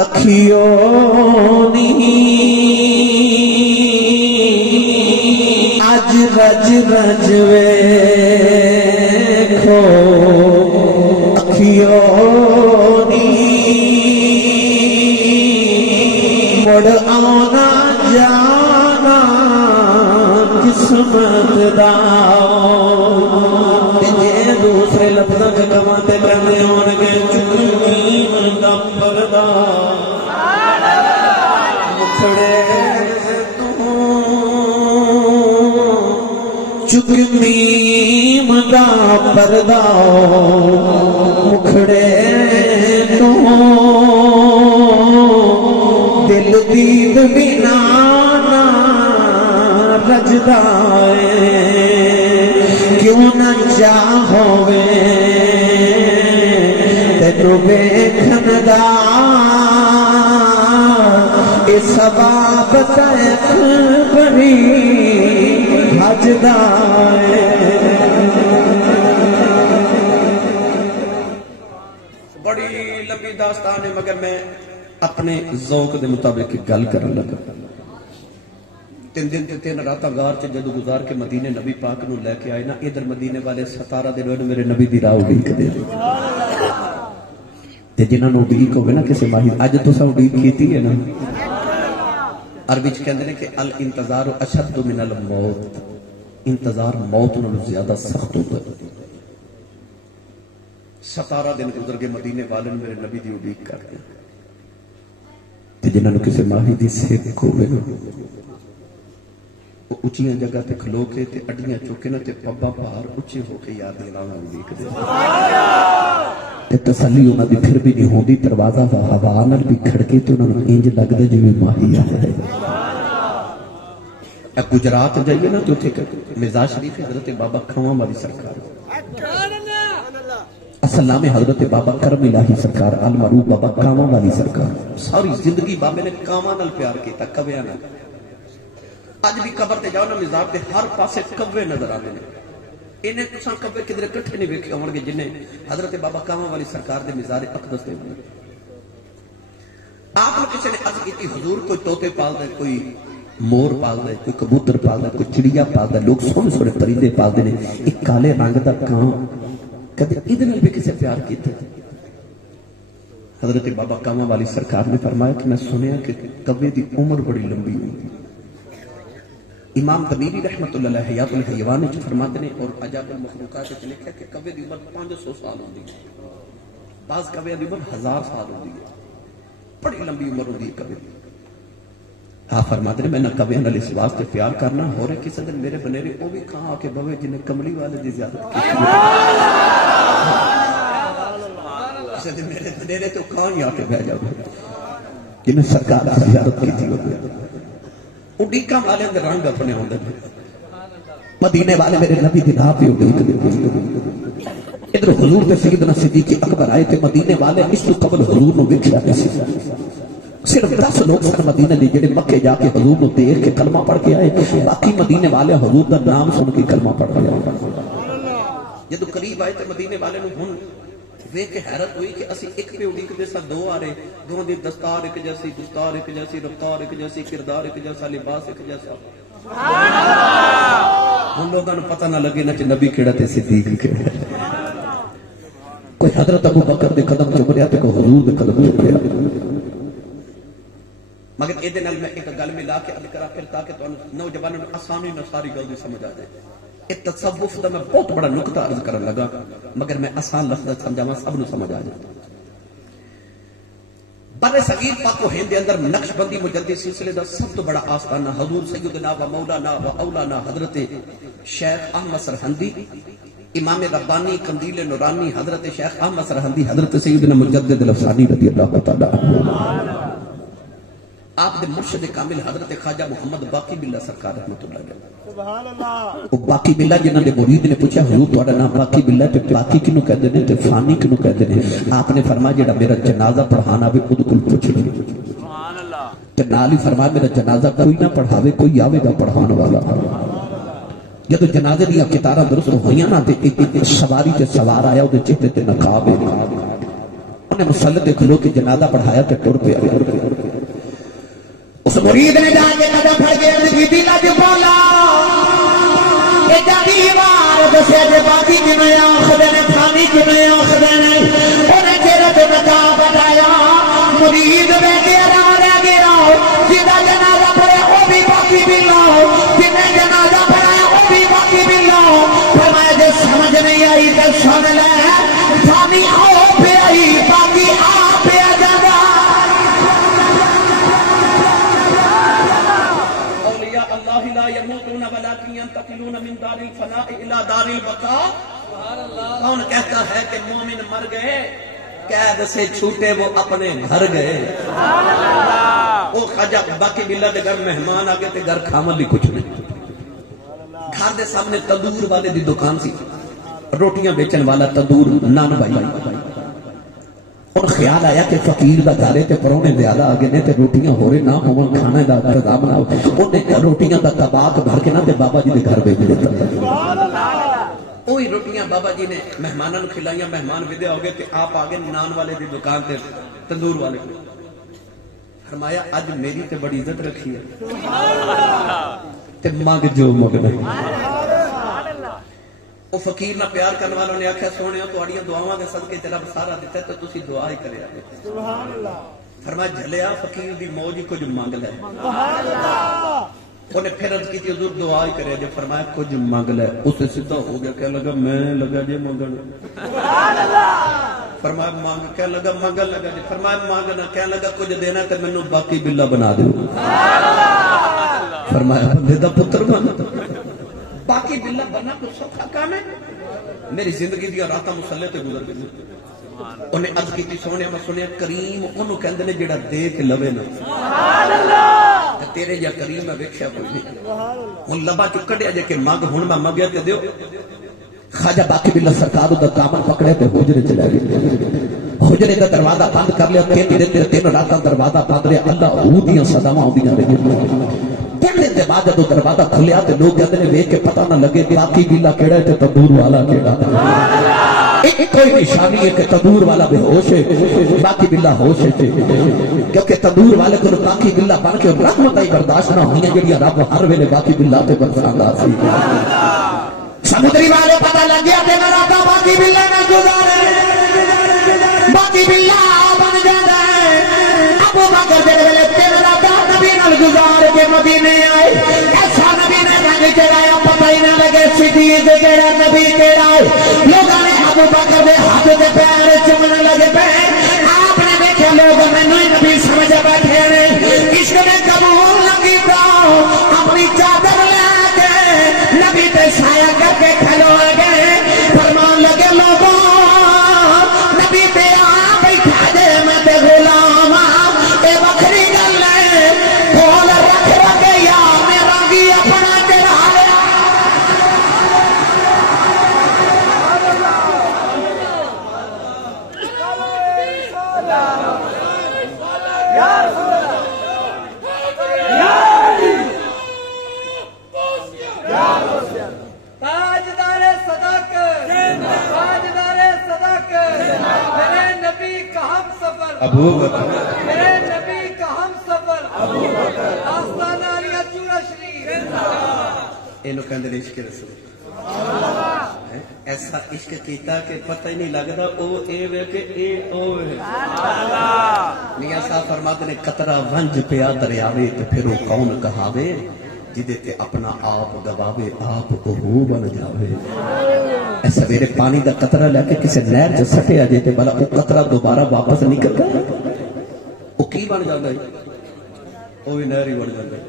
اکھیوں نی اج رج رج ویکھو اکھیوں نی مڑ آنا جانا قسمت دا. جے دوسرے لفظاں کے کماں تے کہندے ہون گے چکمی دا پردہ مکھڑے تو چکمی دا پردہ مکھڑے تو دل دید بنا رجدا کیوں نہ چاہوے تینو ویکھن دا اے سباب تک بڑی حجدا. بڑی لمبی داستان ہے مگر میں اپنے ذوق دے مطابق گل کرن لگا. 3 دن تے 3 راتاں غار چ جدو گزار کے مدینے نبی پاک نو لے کے آئے نا ادھر مدینے والے 17 دن ہوئے میرے نبی دی راہ اڈیک دے تے جنہاں نو اڈیک ہوئے نا کسے ماہی اج تساں اڈیک کیتی ہے نا. عربی چ کہندے نے کہ الانتظار اشد من الموت. انتظار موت نالوں زیادہ سخت ہوتا ہے. 17 دن گزر کے مدینے والے میرے نبی دی اڈیک کر کے تے جنہاں نو کسے ماہی دی سیک ہوئے نا وہ اچھیاں جگہ تے کھلو کے تے اڈیاں چوکے نا تے پبا پہار اچھے ہو کے یاد دینا دیکھ دے تے تسلی انہاں دی پھر بھی نہیں ہوندی. دروازہ ہوا نال بھی کھڑکے تے انہاں نوں انج لگدا جویں ماہی آ رہے. گجرات جائیے نا تو مزاج شریف حضرت بابا کھواں والی سرکار اصل نام حضرت بابا کرم الہی سرکار المعروف بابا کھواں والی سرکار. ساری زندگی بابے نے کھواں نال پیار کیتا کویاں نال. اج بھی قبر تے جاؤ نا مزار تے ہر پاسے کوے نظر آتے ہیں. انہیں تساں کبے کدھر کٹھے نہیں ویکھے ہون گے جنہیں حضرت بابا کھواں والی سرکار دے مزار اقدس دے ہوئے. آپ نے کسی نے عرض کی حضور کوئی طوطے پالتا ہے، کوئی مور پالتا ہے، کوئی کبوتر پالتا ہے، کوئی چڑیا پالتا ہے، لوگ سونے سونے پرندے پالتے ہیں، ایک کالے رنگ دا کان کدے ادھر بھی کسے پیار کیتا ہے؟ حضرت بابا کاما والی سرکار نے فرمایا کہ میں سنیا کہ کبے دی عمر بڑی لمبی ہوئی۔ امام تبیری رحمت اللہ علیہ حیات الحیوان نے فرماتے ہیں اور عجائب المخلوقات نے لکھا کہ کبے دی عمر 500 سال ہوتی ہے، بعض کبے دی عمر 1000 سال ہوتی ہے، بڑی لمبی عمر ہوتی ہے کبے دی۔ آپ فرماتے ہیں میں نہ کبے نہ اس واسطے پیار کرنا ہو رہے کسی دن میرے بنیرے وہ بھی کہاں آ کے بوے جنہیں کملی والے دی زیادت کی کسی دن میرے بنیرے تو کہاں ہی آ کے بہ جاؤ جنہیں سرکار کی زیادت کی تھی اڈیکا والے اندر رنگ اپنے ہوندے مدینے والے میرے نبی دی راہ پہ اڈیک ادھر حضور تے سیدنا صدیق اکبر آئے تھے مدینے والے اس تو قبل حضور نو ویکھیا سی، صرف 10 لوگ سن مدینے دے جڑے مکے جا کے حضور نو دیکھ کے کلمہ پڑھ کے آئے، باقی مدینے والے حضور دا نام سن کے کلمہ پڑھ کے آئے۔ جدو قریب آئے تے مدینے والے نو ہن ویکھ کے حیرت ہوئی کہ اسی ایک پہ اڈیک دے سا دو آ رہے، دو دی دستار ایک جیسی، دستار ایک جیسی، رفتار ایک جیسی، کردار ایک جیسا، لباس ایک جیسا۔ ہن لوگاں نو پتہ نہ لگے نہ کہ نبی کیڑا تے صدیق کیڑا، کوئی حضرت ابو بکر دے قدم چوم رہا تے کوئی حضور دے قدم چوم رہا۔ مگر یہ میں ایک گل ملا کے عرض کرا پھر تاکہ نوجوانوں نے آسانی نہ ساری گل دی سمجھ آ جائے۔ یہ تصوف دا میں بہت بڑا نقطہ عرض کرن لگا مگر میں آسان لفظ سمجھاواں سب نو سمجھ آ جائے۔ بر صغیر پاک و ہند دے اندر نقش بندی مجدد سلسلے دا سب تو بڑا آستانہ حضور سیدنا و مولانا و اولانا حضرت شیخ احمد سرہندی امام ربانی قندیل نورانی حضرت شیخ احمد سرہندی حضرت سیدنا مجدد الافسانی رضی اللہ تعالی عنہ، آپ دے مرشد کامل حضرت خواجہ محمد باقی باللہ سرکار رحمت اللہ علیہ۔ سبحان اللہ۔ وہ باقی باللہ جنہاں نے مرید نے پوچھا حضور تہاڈا نام باقی باللہ تے باقی کینوں کہندے نے تے فانی کینوں کہندے نے؟ آپ نے فرمایا جڑا میرا جنازہ پڑھانا بھی خود کول پوچھ لے۔ سبحان اللہ۔ تے نال ہی فرمایا میرا جنازہ کوئی نہ پڑھاوے کوئی آوے گا پڑھان والا۔ جدو جنازے دیا کتارا درست ہوئیاں نا تے ایک سواری تے سوار آیا وہ چہرے تے نقاب ہے، انہیں مسلط تے کھلو کے جنازہ پڑھایا تے ٹر پیا۔ اس مرید نے جا کے قدم پھڑ کے عرض کی لج بولا اے جڑی وار دسے تے باقی کنے آکھدے نے تھانی کنے آکھدے نے انہیں چہرے تے نقاب ہٹایا، مرید میں کے رہ گیا جدا جنازہ پڑھے وہ بھی باقی باللہ، جنہیں جنازہ پڑھایا وہ بھی باقی باللہ۔ فرمایا جے سمجھ نہیں آئی تے سن لے تھانی آؤ پہ آئی باقی آ پہ آ جانا۔ لا يموتون ولكن ينتقلون من دار الفناء الى دار البقاء۔ کون کہتا ہے کہ مومن مر گئے قید سے چھوٹے وہ اپنے گھر گئے؟ وہ خواجہ باقی باللہ دے گھر مہمان آگے تے گھر کھاون لی کچھ نہیں، گھر دے سامنے تندور والے دی دکان سی، روٹیاں بیچن والا تندور نان بھائی، اور خیال آیا کہ فقیر دا گھر تے پرونے زیادہ آگے نے تے روٹیاں ہو رہے نہ ہون کھانے دا انتظام نہ ہو، انہیں روٹیاں دا کباک بھر کے نہ تے بابا جی دے گھر بھیج دیتا۔ وہی روٹیاں بابا جی نے مہمانوں نے کھلائیاں، مہمان ودے ہو گئے تے آپ آگے نان والے دی دکان تے تندور والے کو فرمایا اج میری تے بڑی عزت رکھی ہے تے مانگ جو مگنا۔ وہ فقیر نہ پیار کرنے والوں نے آکھیا سونے تہاڈیاں دعاواں دے صدقے تے رب سارا دیتا ہے تو تسی دعا ہی کریا۔ سبحان اللہ۔ فرمایا جھلیا فقیر دی موج ہی کچھ مانگ لے۔ سبحان اللہ۔ انہیں پھر عرض کی حضور دعا ہی کرے جے، فرمایا کچھ مانگ لے۔ اسے سیدھا ہو گیا کہنے لگا میں لگا جے مانگن۔ سبحان اللہ۔ فرمایا مانگ، کہنے لگا مانگن لگا جے، فرمایا مانگنا، کہنے لگا کچھ دینا تے مینوں باقی باللہ بنا دیو۔ سبحان اللہ۔ فرمایا بندے دا پتر بن، باقی باللہ بننا کوئی سوکھا کام ہے؟ میری زندگی دیا راتاں مصلے تے گزر گئی۔ انہیں عرض کی سونے میں سنیا کریم انہوں کہندے نے جڑا دے کے لوے نا۔ سبحان اللہ۔ تیرے یا کریم میں ویکھیا کوئی نہیں، ہن لبا چ کڈیا جے کہ مانگ ہن میں منگیا تے دیو۔ خواجہ باقی باللہ سرکار دا دامن پکڑے تے حجرے چلے گئے، حجرے دا دروازہ بند کر لیا، 3 دن 3 راتاں دروازہ بند رہیا، اللہ ہو دیاں صداواں آندیاں رہیاں۔ پہلے دے بعد جدوں دروازہ کھلیا تے لوگ کہندے نے ویکھ کے پتہ نہ لگے کہ باقی باللہ کیڑا تے تندور والا کیڑا۔ کوئی نشانی ہے کہ تندور والا بے ہوش ہے باقی بلا ہوش ہے کیونکہ تندور والے کو باقی بلا بن کے رحمت ہی برداشت نہ ہوئی جڑی رب ہر ویلے باقی بلا تے برساندا سی سمندری والے پتہ لگ گیا تے میرا تا باقی بلا نہ گزارے باقی بلا بن جاندا ہے ابو بکر دے ویلے تے میرا تا نبی نال گزار کے مدینے آئے ایسا نبی نے رنگ چڑھایا پتہ ہی نہ لگے صدیق کیڑا نبی کیڑا ہے لوگوں نے ابو بکر دے ہاتھ تے پیر چومن لگے پے آپ نے دیکھا لوگ مینوں ہی نبی سمجھ بیٹھے نے عشق نے قبول نہ کیتا اپنی چادر لے کے نبی تے سایہ کر کے کھلو گئے فرمان لگے لوگوں نبی تے آ بیٹھا دے میں تے غلام اے وکھری گل ہے کول رکھ رکھ یا میرا بھی اپنا چڑھا لیا تاجدار صداقت تاجدار صداقت میرے نبی کا ہم سفر ابو بکر میرے نبی کا ہم سفر آستانہ علیہ چورا شریف اینو کہندے نے عشق رسول ایسا عشق کیتا کہ پتہ ہی نہیں لگدا او اے وے کہ اے او وے میاں صاحب فرماتے نے قطرہ ونج پیا دریاوے تے پھر او کون کہاوے جدے تے اپنا آپ گواوے آپ اوہ بن جاوے ایسا میرے پانی دا قطرہ لے کے کسے نہر جو سٹے آجے تے بلا او قطرہ دوبارہ واپس نکل گیا او کی بن جاتا ہے او بھی نہر ہی بن جاتا ہے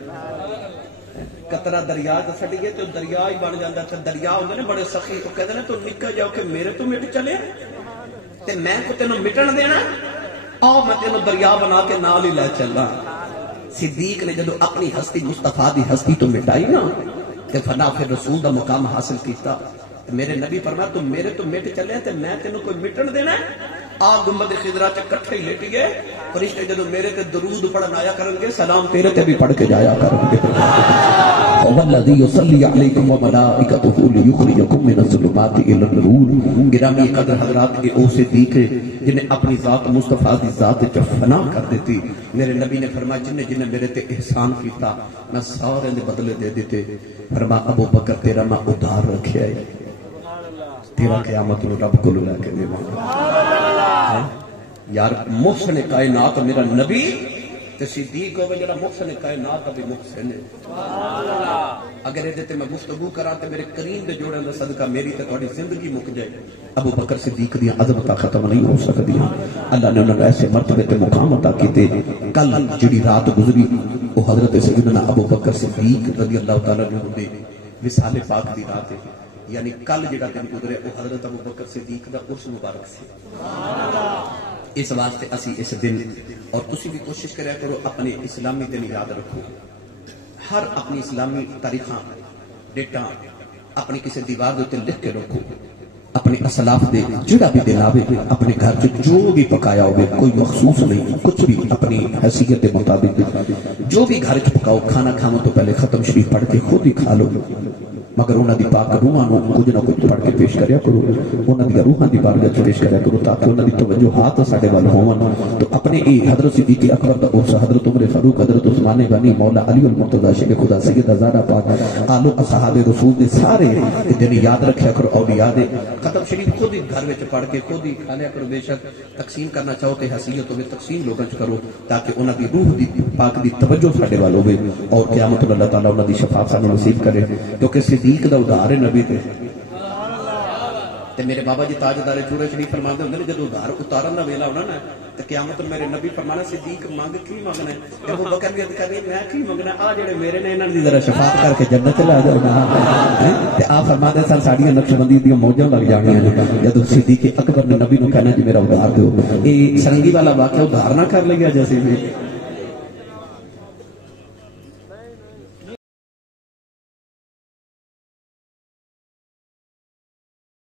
قطرہ دریا دا سٹی گئے تو دریا ہی بن جاتا ہے دریا ہوندے نے بڑے سخی تو کہتے ہیں تو نکل جاؤ کہ میرے تو مٹ چلے تے میں کو تینوں مٹن دینا آؤ میں تینوں دریا بنا کے نال ہی لے چلنا صدیق نے جدو اپنی ہستی مصطفیٰ دی ہستی تو مٹائی نا تے فنا پھر رسول دا مقام حاصل کیتا میرے نبی فرمایا تو میرے تو مٹ چلے تے میں تینوں کوئی مٹن دینا ہے آپ گنبد خضرا تے کٹھے ہی لیٹی گئے فرشتے جدو میرے تے درود پڑھن آیا کرن گے سلام تیرے تے بھی پڑھ کے جایا کرن گے والذی یصلی علیکم وملائکتہ لیخرجکم من الظلمات الی النور گرامی قدر حضرات کے او صدیق جنہیں اپنی ذات مصطفیٰ دی ذات چ فنا کر دیتی میرے نبی نے فرمایا جنہیں میرے تے احسان کیتا میں سارے دے بدلے دے دیتے فرمایا ابو بکر تیرا میں ادھار رکھیا ہے تیرا قیامت نو رب کو لے کے دیواں یار محسن کائنات میرا نبی تے صدیق ہوے جڑا محسن کائنات ابھی محسن ہے اگر یہ تے میں گفتگو کراں تے میرے کریم دے جوڑے دا صدقہ میری تے تہاڈی زندگی مک جائے ابو بکر صدیق دی عظمت ختم نہیں ہو سکدی اللہ نے انہاں ایسے مرتبے تے مقام عطا کیتے کل جڑی رات گزری وہ حضرت سیدنا ابو بکر صدیق رضی اللہ تعالی عنہ دے وصال پاک دی رات ہے یعنی کل جڑا دن گزرے وہ حضرت ابو بکر صدیق دا عرس مبارک سی اس واسطے اسی اس دن اور تسی بھی کوشش کریا کرو اپنے اسلامی دن یاد رکھو ہر اپنی اسلامی تاریخاں ڈیٹاں اپنی کسی دیوار دے تے لکھ کے رکھو اپنے اسلاف دے جڑا بھی دن آوے اپنے گھر چ جو بھی پکایا ہوئے کوئی مخصوص نہیں کچھ بھی اپنی حیثیت کے مطابق جو بھی گھر چ پکاؤ کھانا کھانا تو پہلے ختم شریف پڑھ کے خود ہی کھا لو مگر انہاں دی پاک روحاں نو کچھ نہ کچھ پڑھ کے پیش کریا کرو انہاں دی روحاں دی بارگاہ وچ پیش کریا کرو تاکہ انہاں دی توجہات ساڈے ول ہون تو اپنے اے حضرت صدیق اکبر دا عرس حضرت عمر فاروق حضرت عثمان غنی مولا علی المرتضی شیخ خدا سید زادہ پاک آلو اصحاب رسول دے سارے دن یاد رکھیا کرو اولیاء دے ختم شریف خود ہی گھر وچ پڑھ کے خود ہی کھا لیا کرو بے شک تقسیم کرنا چاہو تے حیثیت ہوے تقسیم لوگاں وچ کرو تاکہ انہاں دی روح دی پاک دی توجہ ساڈے ول ہوے اور قیامت اللہ تعالی انہاں دی شفاعت سانو نصیب کرے کیونکہ صدیق دا ادھار نبی تے میرے بابا جی تاجدار چورے شریف فرماندے ہوندے نے جدوں ادھار اتارن دا ویلا ہونا نا تے قیامت میرے نبی فرمانا صدیق مانگ کی مانگنا ہے ابو بکر بھی عرض کرنی میں کی مانگنا آ جڑے میرے نے انہاں دی ذرا شفاعت کر کے جنت لے جاؤ تے آ فرماندے سن ساڈیاں نقشبندی دی موجاں لگ جانیاں جدوں صدیق اکبر نے نبی نو کہنا جی میرا ادھار دیو اے سرنگی والا واقعہ ادھار نہ کر لیا جیسے